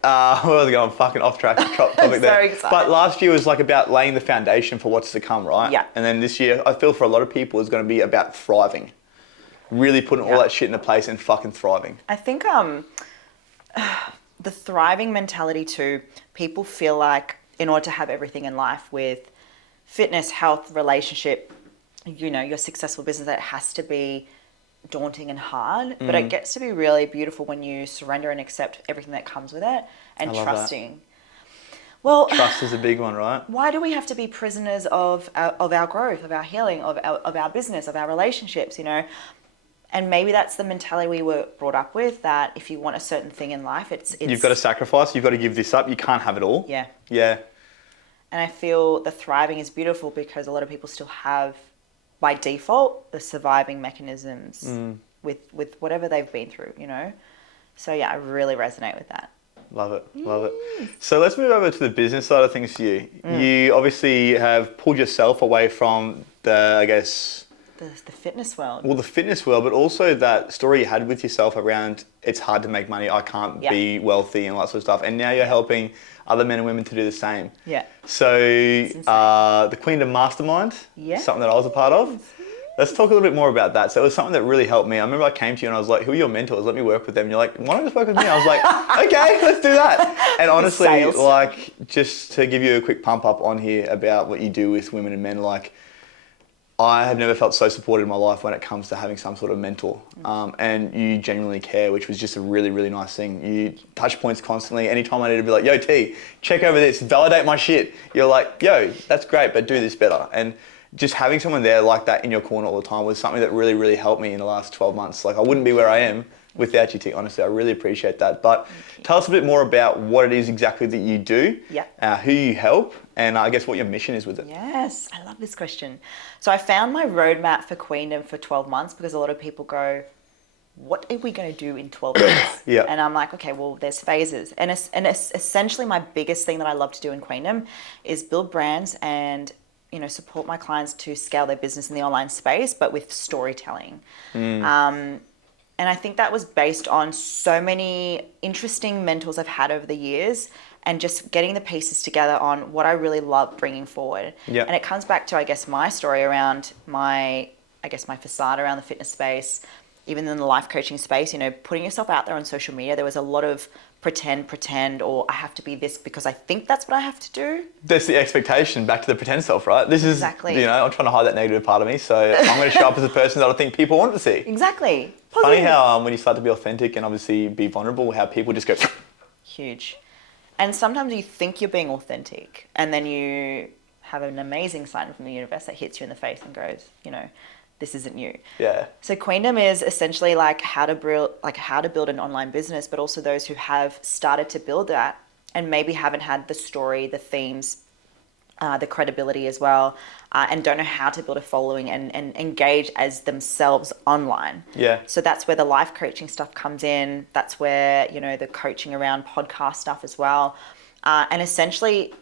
where was I going? Fucking off track topic there. Very excited. But last year was like about laying the foundation for what's to come, right? Yeah. And then this year, I feel for a lot of people, is going to be about thriving. Really putting all that shit into place and fucking thriving. I think the thriving mentality too, people feel like in order to have everything in life with fitness, health, relationship, you know, your successful business, that it has to be daunting and hard, but it gets to be really beautiful when you surrender and accept everything that comes with it, and trusting. Well, trust is a big one, right? Why do we have to be prisoners of our growth, of our healing, of our business, of our relationships, you know? And maybe that's the mentality we were brought up with, that if you want a certain thing in life, it's you've got to sacrifice, you've got to give this up, you can't have it all. Yeah. And I feel the thriving is beautiful because a lot of people still have, by default, the surviving mechanisms with whatever they've been through, you know? So yeah, I really resonate with that. Love it. So let's move over to the business side of things for you. You obviously have pulled yourself away from the, I guess... The fitness world. Well, the fitness world, but also that story you had with yourself around it's hard to make money, I can't be wealthy and all that sort of stuff. And now you're helping other men and women to do the same. Yeah. So the Queendom Mastermind, something that I was a part of. Let's talk a little bit more about that. So it was something that really helped me. I remember I came to you and I was like, who are your mentors? Let me work with them. And you're like, why don't you just work with me? I was like, okay, let's do that. And honestly, like, just to give you a quick pump up on here about what you do with women and men, like, I have never felt so supported in my life when it comes to having some sort of mentor. And you genuinely care, which was just a really, really nice thing. You touch points constantly. Anytime I need to be like, yo, T, check over this, validate my shit. You're like, yo, that's great, but do this better. And just having someone there like that in your corner all the time was something that really, really helped me in the last 12 months. Like, I wouldn't be where I am without you, T, honestly. I really appreciate that. But tell us a bit more about what it is exactly that you do, who you help, and I guess what your mission is with it. Yes, I love this question. So I found my roadmap for Queendom for 12 months because a lot of people go, what are we going to do in 12 months? And I'm like, okay, well, there's phases. And essentially my biggest thing that I love to do in Queendom is build brands and, you know, support my clients to scale their business in the online space, but with storytelling. And I think that was based on so many interesting mentors I've had over the years and just getting the pieces together on what I really love bringing forward. And it comes back to, I guess, my story around my facade around the fitness space, even in the life coaching space, you know, putting yourself out there on social media. There was a lot of pretend, or I have to be this because I think that's what I have to do. That's the expectation, back to the pretend self, right? This is, exactly. You know, I'm trying to hide that negative part of me, so I'm going to show up as a person that I think people want to see. Exactly. Funny how when you start to be authentic and obviously be vulnerable, how people just go... Huge. And sometimes you think you're being authentic and then you have an amazing sign from the universe that hits you in the face and goes, you know, this isn't you. Yeah. So Queendom is essentially like how to build an online business, but also those who have started to build that and maybe haven't had the story, the themes, the credibility as well, and don't know how to build a following and engage as themselves online. Yeah. So that's where the life coaching stuff comes in. That's where, you know, the coaching around podcast stuff as well. And essentially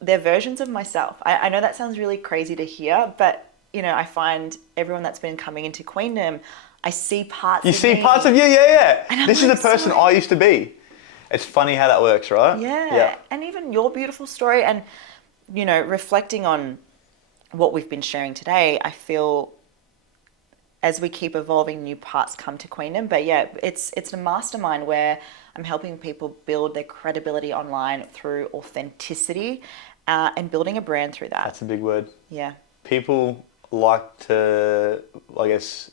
they're versions of myself. I know that sounds really crazy to hear, but, you know, I find everyone that's been coming into Queendom, I see parts of me. You see parts of you? Yeah. And This is like, the person sorry. I used to be. It's funny how that works, right? Yeah. And even your beautiful story and, you know, reflecting on what we've been sharing today, I feel as we keep evolving, new parts come to Queendom. But yeah, it's a mastermind where I'm helping people build their credibility online through authenticity and building a brand through that. That's a big word. Yeah. People like to, I guess,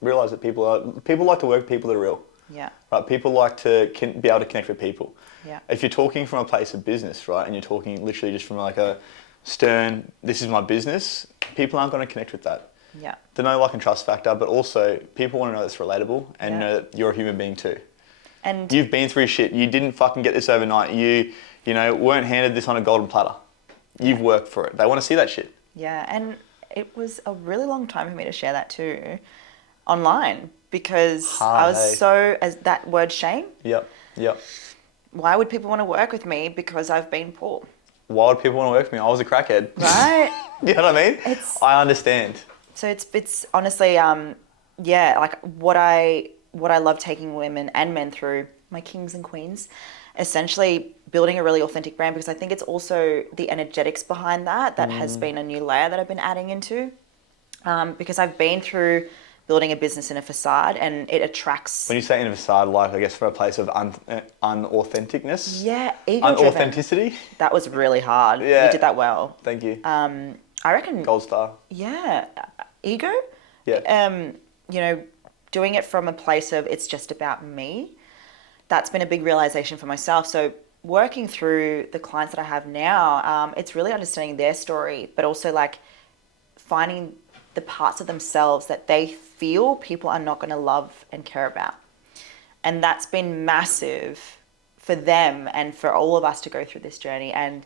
realize that people like to work with people that are real. Yeah. Right? People like to be able to connect with people. Yeah. If you're talking from a place of business, right, and you're talking literally just from like a stern, this is my business, people aren't going to connect with that. Yeah. The know, like, and trust factor, but also people want to know that's relatable and know that you're a human being too. And You've been through shit. You didn't fucking get this overnight. You know, weren't handed this on a golden platter. You've worked for it. They want to see that shit. yeah, and it was a really long time for me to share that too online because Hard, I was hey? so, as that word shame, Yep. why would people want to work with me? Because I've been poor. Why would people want to work with me? I was a crackhead. Right? You know what I mean? I understand. So it's honestly, like what I love taking women and men through, my kings and queens, essentially building a really authentic brand, because I think it's also the energetics behind that has been a new layer that I've been adding into, because I've been through building a business in a facade and it attracts. When you say in a facade, like, I guess from a place of unauthenticness? Yeah, ego-driven. Unauthenticity? That was really hard. Yeah. You did that well. Thank you. I reckon. Gold star. Yeah. Ego? Yeah. You know, doing it from a place of it's just about me. That's been a big realization for myself. So working through the clients that I have now, it's really understanding their story, but also like finding the parts of themselves that they feel people are not going to love and care about. And that's been massive for them and for all of us to go through this journey, and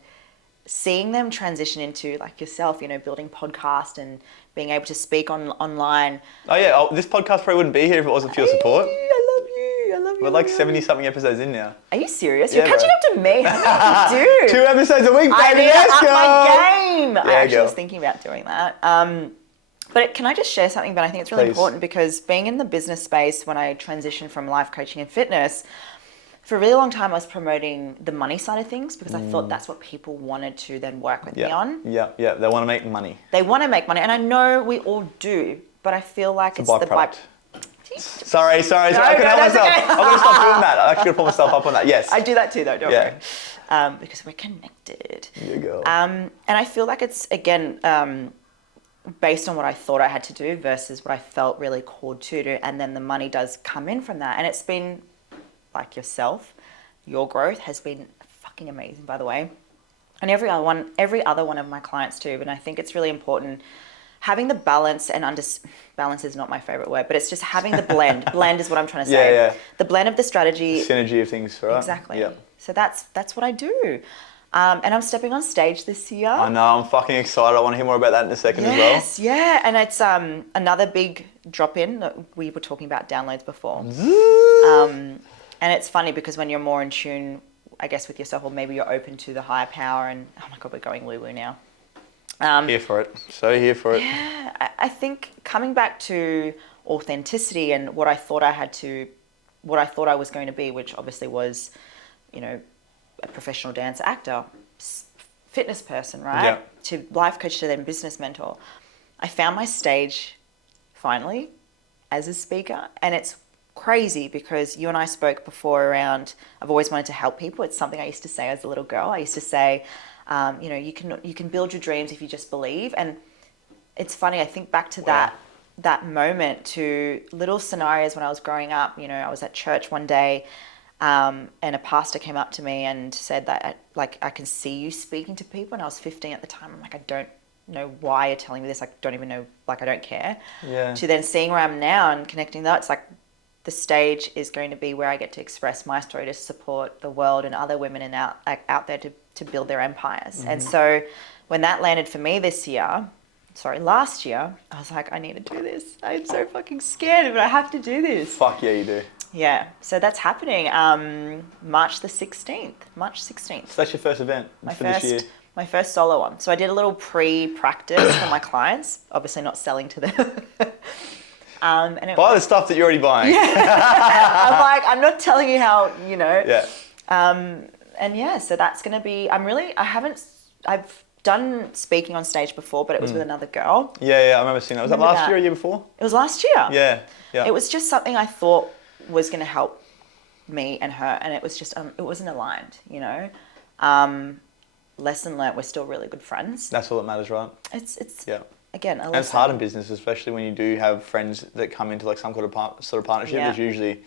seeing them transition into, like yourself, you know, building podcast and being able to speak online. Oh yeah, this podcast probably wouldn't be here if it wasn't for your support. I love you. We're like 70-something episodes in now. Are you serious? Yeah, You're catching bro. up to me. How many do you do? 2 episodes a week, baby. I need to Let's up go. my game. I actually girl. was thinking about doing that. But can I just share something? But I think it's really Please. important, because being in the business space, when I transitioned from life coaching and fitness, for a really long time I was promoting the money side of things, because I thought that's what people wanted to then work with me on. Yeah. They want to make money. They want to make money, and I know we all do, but I feel like it's the byproduct. byproduct. Sorry. I No, can help that's myself. okay. I'm going to stop doing that. I'm actually going to put myself up on that. Yes. I do that too, though, don't Yeah. worry. Because we're connected. You go. And I feel like it's, again, based on what I thought I had to do versus what I felt really called to do. And then the money does come in from that. And it's been, like yourself, your growth has been fucking amazing, by the way. And every other one of my clients too. And I think it's really important having the balance and balance is not my favorite word, but it's just having the blend. Blend is what I'm trying to say. Yeah. The blend of the strategy. Synergy of things, right? Exactly. Yeah. So that's what I do. And I'm stepping on stage this year. I know, I'm fucking excited. I want to hear more about that in a second as well. Yes, yeah. And it's another big drop in. We were talking about downloads before. And it's funny because when you're more in tune, I guess, with yourself, or maybe you're open to the higher power, and oh my God, we're going woo-woo now. Here for it. So here for it. Yeah, I think coming back to authenticity and what I thought I was going to be, which obviously was, you know, a professional dancer, actor, fitness person, right? Yeah. To life coach, to then business mentor. I found my stage finally as a speaker, and it's crazy because you and I spoke before around, I've always wanted to help people. It's something I used to say as a little girl. I used to say, you know, you can build your dreams if you just believe. And it's funny, I think back to that moment, to little scenarios when I was growing up. You know, I was at church one day, and a pastor came up to me and said that, like, I can see you speaking to people. And I was 15 at the time. I'm like, I don't know why you're telling me this. I don't even know, like, I don't care. Yeah. To then seeing where I'm now and connecting that, it's like the stage is going to be where I get to express my story to support the world and other women and out there to build their empires. Mm-hmm. And so when that landed for me last year, I was like, I need to do this. I'm so fucking scared, but I have to do this. Fuck yeah, you do. Yeah. So that's happening March 16th. So that's your first event for this year? My first solo one. So I did a little pre-practice for my clients, obviously not selling to them. Buy the stuff that you're already buying. I'm like, I'm not telling you how, Yeah. And yeah, so that's going to be, I've done speaking on stage before, but it was with another girl. Yeah, I remember seeing that. Was that last year or year before? It was last year. Yeah. It was just something I thought was going to help me and her, and it was just, it wasn't aligned, Lesson learnt, we're still really good friends. That's all that matters, right? It's yeah. Again, and it's hard in business, especially when you do have friends that come into like some sort of partnership. Yeah. There's usually,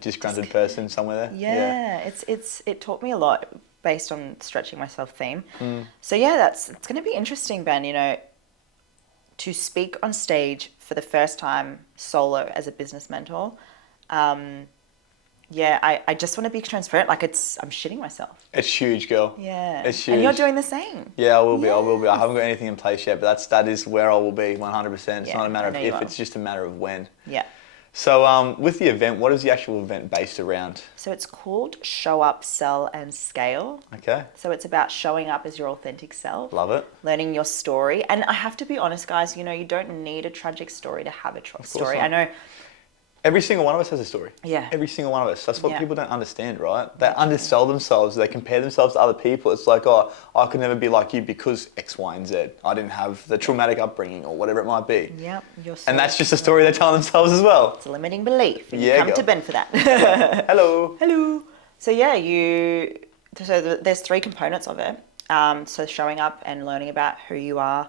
disgruntled person somewhere there. Yeah. It taught me a lot based on stretching myself theme. So yeah, it's going to be interesting, Ben. To speak on stage for the first time solo as a business mentor. I just want to be transparent. Like I'm shitting myself. It's huge, girl. Yeah. It's huge. And you're doing the same. Yeah, I will be. I haven't got anything in place yet, but that is where I will be 100%. It's not a matter of if, it's just a matter of when. Yeah. So with the event, what is the actual event based around? So it's called Show Up, Sell and Scale. Okay. So it's about showing up as your authentic self. Love it. Learning your story. And I have to be honest, guys, you don't need a tragic story to have a story. Not. I know. Every single one of us has a story. Yeah. Every single one of us. That's what people don't understand, right? They undersell themselves. They compare themselves to other people. It's like, oh, I could never be like you because X, Y, and Z. I didn't have the traumatic upbringing or whatever it might be. Yep. And that's just a story they tell themselves as well. It's a limiting belief. And you come to Ben for that. Hello. Hello. So there's 3 components of it. So showing up and learning about who you are,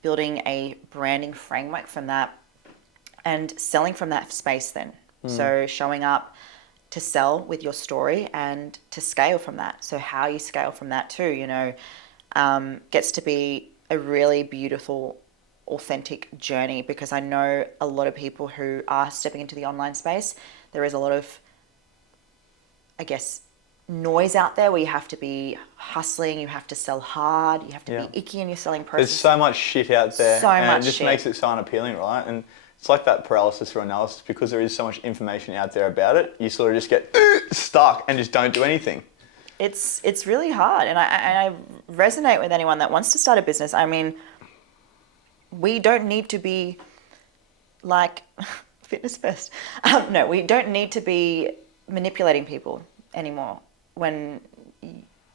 building a branding framework from that, and selling from that space then. So showing up to sell with your story and to scale from that. So how you scale from that too, gets to be a really beautiful, authentic journey, because I know a lot of people who are stepping into the online space, there is a lot of, I guess, noise out there where you have to be hustling, you have to sell hard, you have to be icky in your selling process. There's so much shit out there. And it just makes it so unappealing, right? And it's like that paralysis through analysis, because there is so much information out there about it. You sort of just get stuck and just don't do anything. It's really hard, and I resonate with anyone that wants to start a business. I mean, we don't need to be like fitness first. No, we don't need to be manipulating people anymore when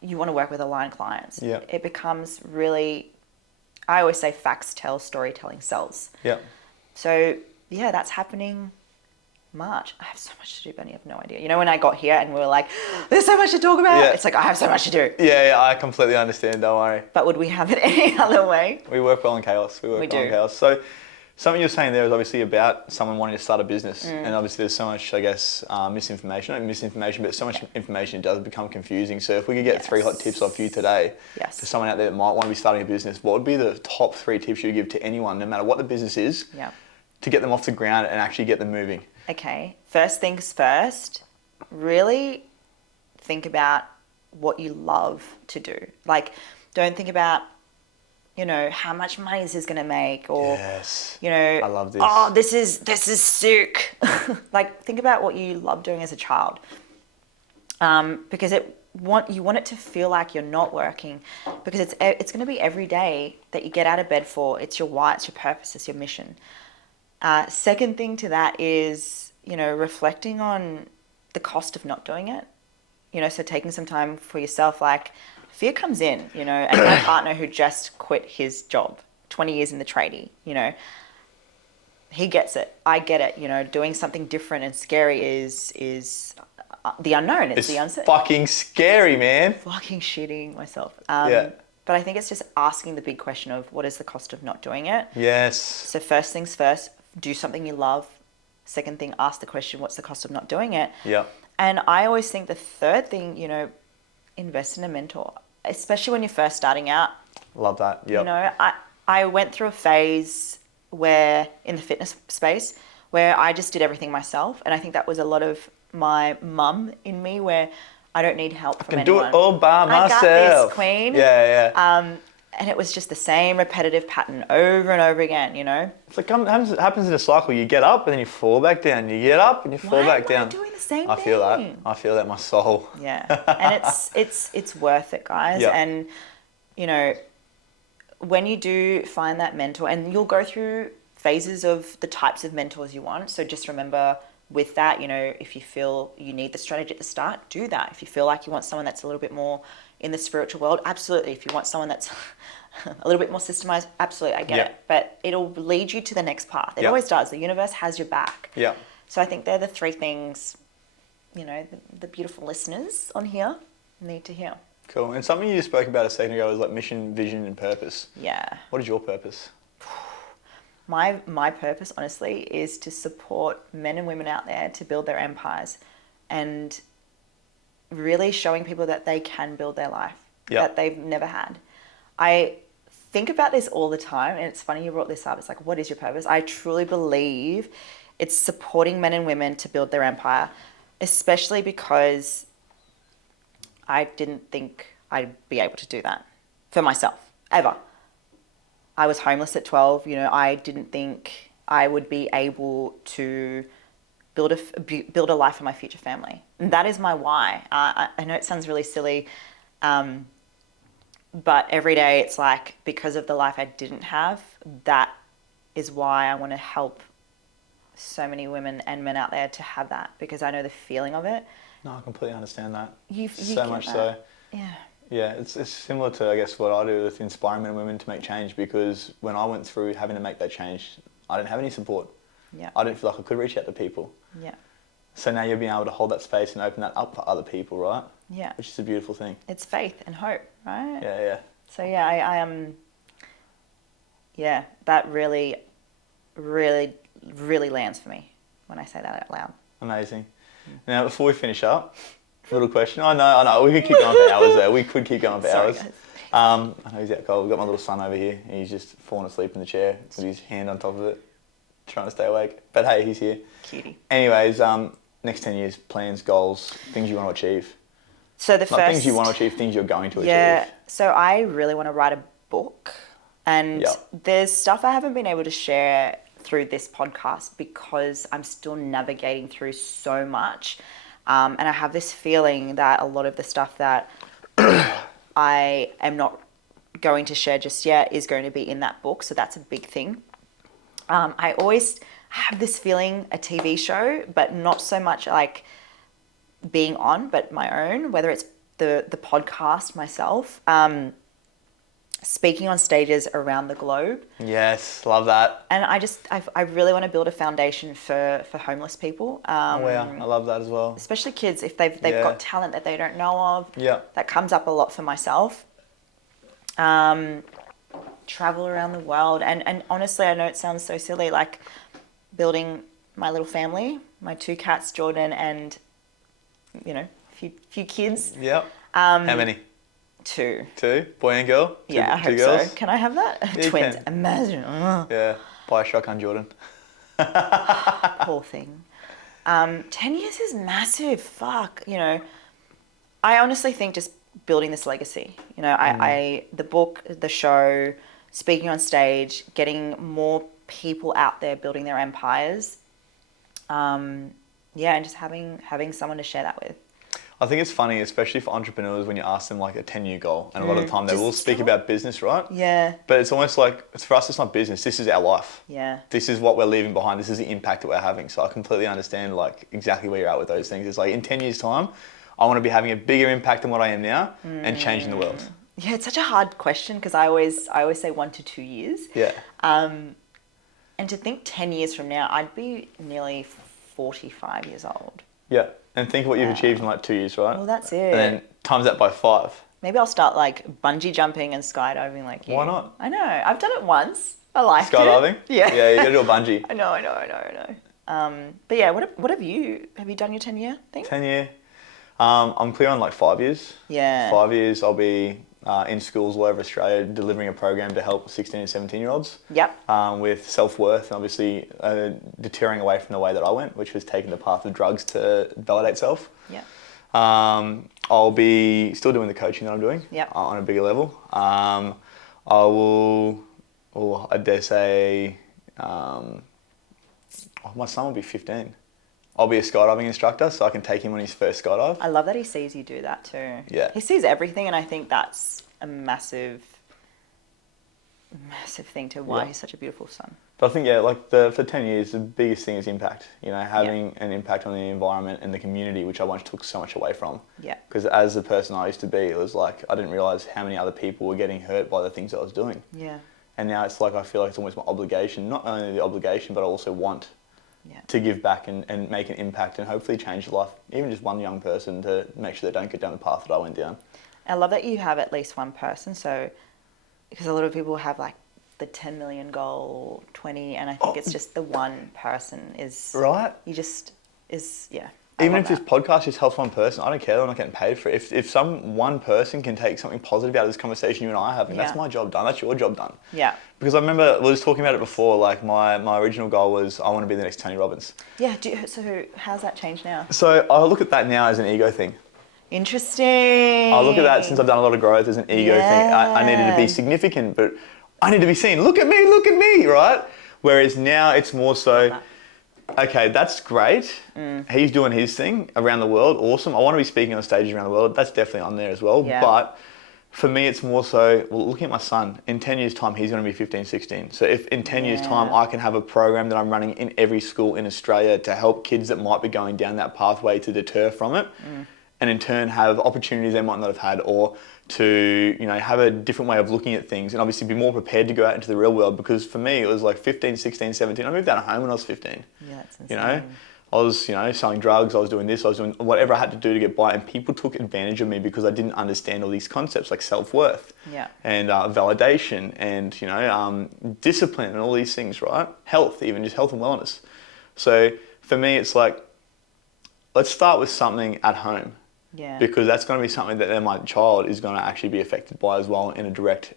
you want to work with aligned clients. Yeah. It becomes really, I always say facts tell, storytelling sells. Yeah. So, that's happening March. I have so much to do, Benny. I have no idea. When I got here and we were like, there's so much to talk about. Yeah. It's like, I have so much to do. Yeah, I completely understand. Don't worry. But would we have it any other way? We work well in chaos. We work well in chaos. So something you're saying there is obviously about someone wanting to start a business. And obviously there's so much, I guess, misinformation. Not misinformation, but so much information, it does become confusing. So if we could get 3 hot tips off you today for someone out there that might want to be starting a business, what would be the top 3 tips you would give to anyone, no matter what the business is, to get them off the ground and actually get them moving? Okay. First things first, really think about what you love to do. Like, don't think about, how much money this is going to make, or, I love this. Oh, this is sick. Like, think about what you love doing as a child. Because you want it to feel like you're not working, because it's going to be every day that you get out of bed for. It's your why, it's your purpose, it's your mission. Second thing to that is, reflecting on the cost of not doing it. So taking some time for yourself, like fear comes in, and my partner who just quit his job, 20 years in the tradie, he gets it. I get it. Doing something different and scary is the unknown. It's the uncertain. Fucking scary, man. Fucking shitting myself. But I think it's just asking the big question of what is the cost of not doing it? Yes. So first things first, do something you love. Second thing, ask the question, what's the cost of not doing it? Yeah. And I always think the third thing, invest in a mentor. especially when you're first starting out. Love that. Yep. You know, I went through a phase where, in the fitness space, where I just did everything myself. And I think that was a lot of my mum in me, where I don't need help from anyone. I can do it all by myself. I got this, queen. Yeah. And it was just the same repetitive pattern over and over again, you know? It's like it happens in a cycle. You get up and then you fall back down. You get up and you fall back down. Why am I doing the same thing? I feel that in my soul. Yeah. And it's worth it, guys. Yep. And, you know, when you do find that mentor, and you'll go through phases of the types of mentors you want. So just remember with that, you know, if you feel you need the strategy at the start, do that. If you feel like you want someone that's a little bit more in the spiritual world, absolutely. If you want someone that's a little bit more systemized, absolutely, I get it. But it'll lead you to the next path. It always does. The universe has your back. Yeah. So I think they're the three things, you know, the beautiful listeners on here need to hear. Cool. And something you spoke about a second ago was like mission, vision, and purpose. Yeah. What is your purpose? My purpose, honestly, is to support men and women out there to build their empires, and really showing people that they can build their life that they've never had. I think about this all the time, and it's funny you brought this up. It's like, what is your purpose? I truly believe it's supporting men and women to build their empire, especially because I didn't think I'd be able to do that for myself, ever. I was homeless at 12. You know, I didn't think I would be able to build a life for my future family. And that is my why. I know it sounds really silly, but every day it's like, because of the life I didn't have, that is why I want to help so many women and men out there to have that, because I know the feeling of it. No, I completely understand that. You so much so. Yeah. Yeah, it's similar to, I guess, what I do with inspiring men and women to make change, because when I went through having to make that change, I didn't have any support. Yeah. I didn't feel like I could reach out to people. Yeah. So now you're being able to hold that space and open that up for other people, right? Yeah. Which is a beautiful thing. It's faith and hope, right? Yeah. So yeah, I am. Yeah, that really, really, really lands for me when I say that out loud. Amazing. Now, before we finish up, little question. I know. We could keep going for hours there. We could keep going for hours. Guys. I know he's out cold. We've got my little son over here. He's just fallen asleep in the chair with his hand on top of it, trying to stay awake. But hey, he's here. Cutie. Anyways, next 10 years, plans, goals, things you want to achieve. So the Not things you want to achieve, things you're going to achieve. Yeah. So I really want to write a book, and there's stuff I haven't been able to share through this podcast because I'm still navigating through so much. And I have this feeling that a lot of the stuff that I am not going to share just yet is going to be in that book. So that's a big thing. I always have this feeling, a TV show, but not so much like being on, but my own, whether it's the podcast myself, speaking on stages around the globe. Yes, love that. And I really want to build a foundation for homeless people. I love that as well. Especially kids, if they've got talent that they don't know of. Yeah. That comes up a lot for myself. Travel around the world. And honestly, I know it sounds so silly, like building my little family, my 2 cats, Jordan, and, you know, a few kids. Yep. How many? 2. 2? Boy and girl? Yeah, I hope girls? so. Can I have that? Yeah, Twins. can. Imagine. Yeah. Buy a shotgun, Jordan. Poor thing. 10 years is massive. Fuck. You know, I honestly think just building this legacy. You know, the book, the show, speaking on stage, getting more people out there building their empires. And just having someone to share that with. I think it's funny, especially for entrepreneurs, when you ask them like a 10-year goal, and a lot of the time they will speak about business, right? Yeah. But it's almost like, for us, it's not business. This is our life. Yeah. This is what we're leaving behind. This is the impact that we're having. So I completely understand like exactly where you're at with those things. It's like, in 10 years' time, I want to be having a bigger impact than what I am now and changing the world. Yeah, it's such a hard question because I always say 1 to 2 years. Yeah. And to think 10 years from now, I'd be nearly 45 years old. Yeah. And think of what you've achieved in like 2 years, right? Well, that's it. And then times that by 5. Maybe I'll start like bungee jumping and skydiving like you. Why not? I know. I've done it once. I liked Skydiving? it. Yeah. Yeah, you got to do a bungee. I know. But yeah, what have you done your 10-year thing? 10 year. I'm clear on like 5 years. Yeah. 5 years I'll be in schools all over Australia delivering a program to help 16 and 17-year-olds Yep. with self-worth and obviously deterring away from the way that I went, which was taking the path of drugs to validate self. Yep. I'll be still doing the coaching that I'm doing on a bigger level. I will, or I dare say, my son will be 15. I'll be a skydiving instructor, so I can take him on his first skydive. I love that he sees you do that too. Yeah. He sees everything, and I think that's a massive thing to why he's such a beautiful son. But I think, like for 10 years, the biggest thing is impact. You know, having an impact on the environment and the community, which I once took so much away from. Yeah. Because as the person I used to be, it was like I didn't realise how many other people were getting hurt by the things I was doing. Yeah. And now it's like I feel like it's almost my obligation, not only the obligation, but I also want to give back and make an impact and hopefully change the life, even just one young person, to make sure they don't get down the path that I went down. I love that you have at least one person. So, because a lot of people have like the 10 million goal, 20, and I think it's just the one person is... Right. You just is, Even if this podcast just helps one person, I don't care, I'm not getting paid for it. If one person can take something positive out of this conversation you and I are having, that's my job done, that's your job done. Yeah. Because I remember, we were just talking about it before, like my original goal was I want to be the next Tony Robbins. Yeah, so how's that changed now? So I look at that now as an ego thing. Interesting. I look at that since I've done a lot of growth as an ego thing. I needed to be significant, but I need to be seen. Look at me, right? Whereas now it's more so... Okay, that's great. He's doing his thing around the world. Awesome. I want to be speaking on stages around the world. That's definitely on there as well. Yeah. But for me, it's more so, well, looking at my son, in 10 years' time, he's going to be 15, 16. So if in 10 years' time, I can have a program that I'm running in every school in Australia to help kids that might be going down that pathway to deter from it, and in turn have opportunities they might not have had, or to, have a different way of looking at things and obviously be more prepared to go out into the real world. Because for me, it was like 15, 16, 17. I moved out of home when I was 15. Yeah, that's insane. I was, selling drugs, I was doing this, I was doing whatever I had to do to get by, and people took advantage of me because I didn't understand all these concepts like self-worth and validation and, discipline and all these things, right? Health, even just health and wellness. So for me, it's like, let's start with something at home. Yeah. Because that's going to be something that then my child is going to actually be affected by as well in a direct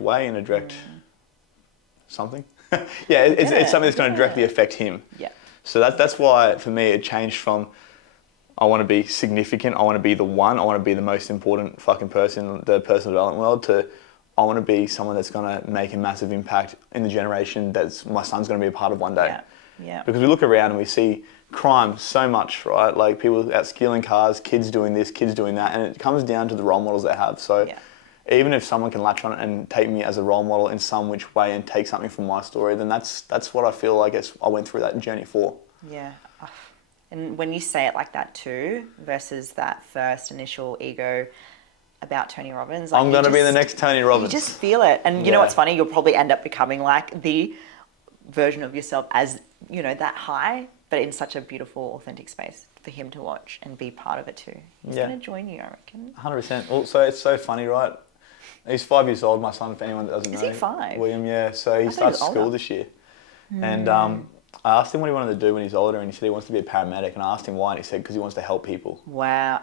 way, in a direct something. It's something that's going to directly affect him. Yeah. So that's why for me it changed from I want to be significant, I want to be the one, I want to be the most important fucking person in the personal development world, to I want to be someone that's going to make a massive impact in the generation that's my son's going to be a part of one day. Yeah. Yeah. Because we look around and we see crime so much, right? Like people out stealing cars, kids doing this, kids doing that, and it comes down to the role models they have. So even if someone can latch on it and take me as a role model in some which way and take something from my story, then that's what I feel like I went through that journey for. Yeah. And when you say it like that too, versus that first initial ego about Tony Robbins, like I'm going to be the next Tony Robbins. You just feel it. And you know what's funny? You'll probably end up becoming like the version of yourself as, that high, but in such a beautiful, authentic space for him to watch and be part of it too. He's going to join you, I reckon. 100%. Also, it's so funny, right? He's 5 years old, my son, for anyone that doesn't know. Is he 5? William, yeah. So he starts school this year. And I asked him what he wanted to do when he's older, and he said he wants to be a paramedic. And I asked him why, and he said because he wants to help people. Wow.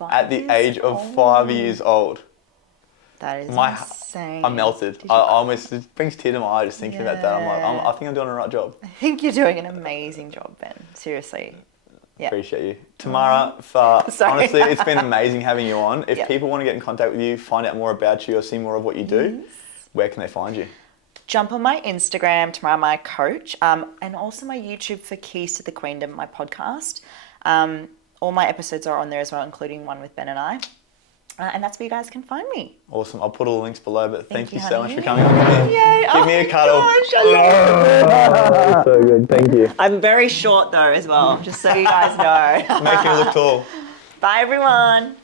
At the age of 5 years old. That is insane. I melted. It brings tears to my eye just thinking about that. I'm like, I think I'm doing the right job. I think you're doing an amazing job, Ben. Seriously. Yeah. Appreciate you. Tamara, honestly, it's been amazing having you on. If people want to get in contact with you, find out more about you or see more of what you do, where can they find you? Jump on my Instagram, Tamara Meyer Coach, and also my YouTube for Keys to the Queendom, my podcast. All my episodes are on there as well, including one with Ben and I. And that's where you guys can find me. Awesome. I'll put all the links below, but thank you so much for coming on with me. Yay. Give me a cuddle. Gosh, I love it. So good. Thank you. I'm very short though as well, just so you guys know. Make me look tall. Bye everyone.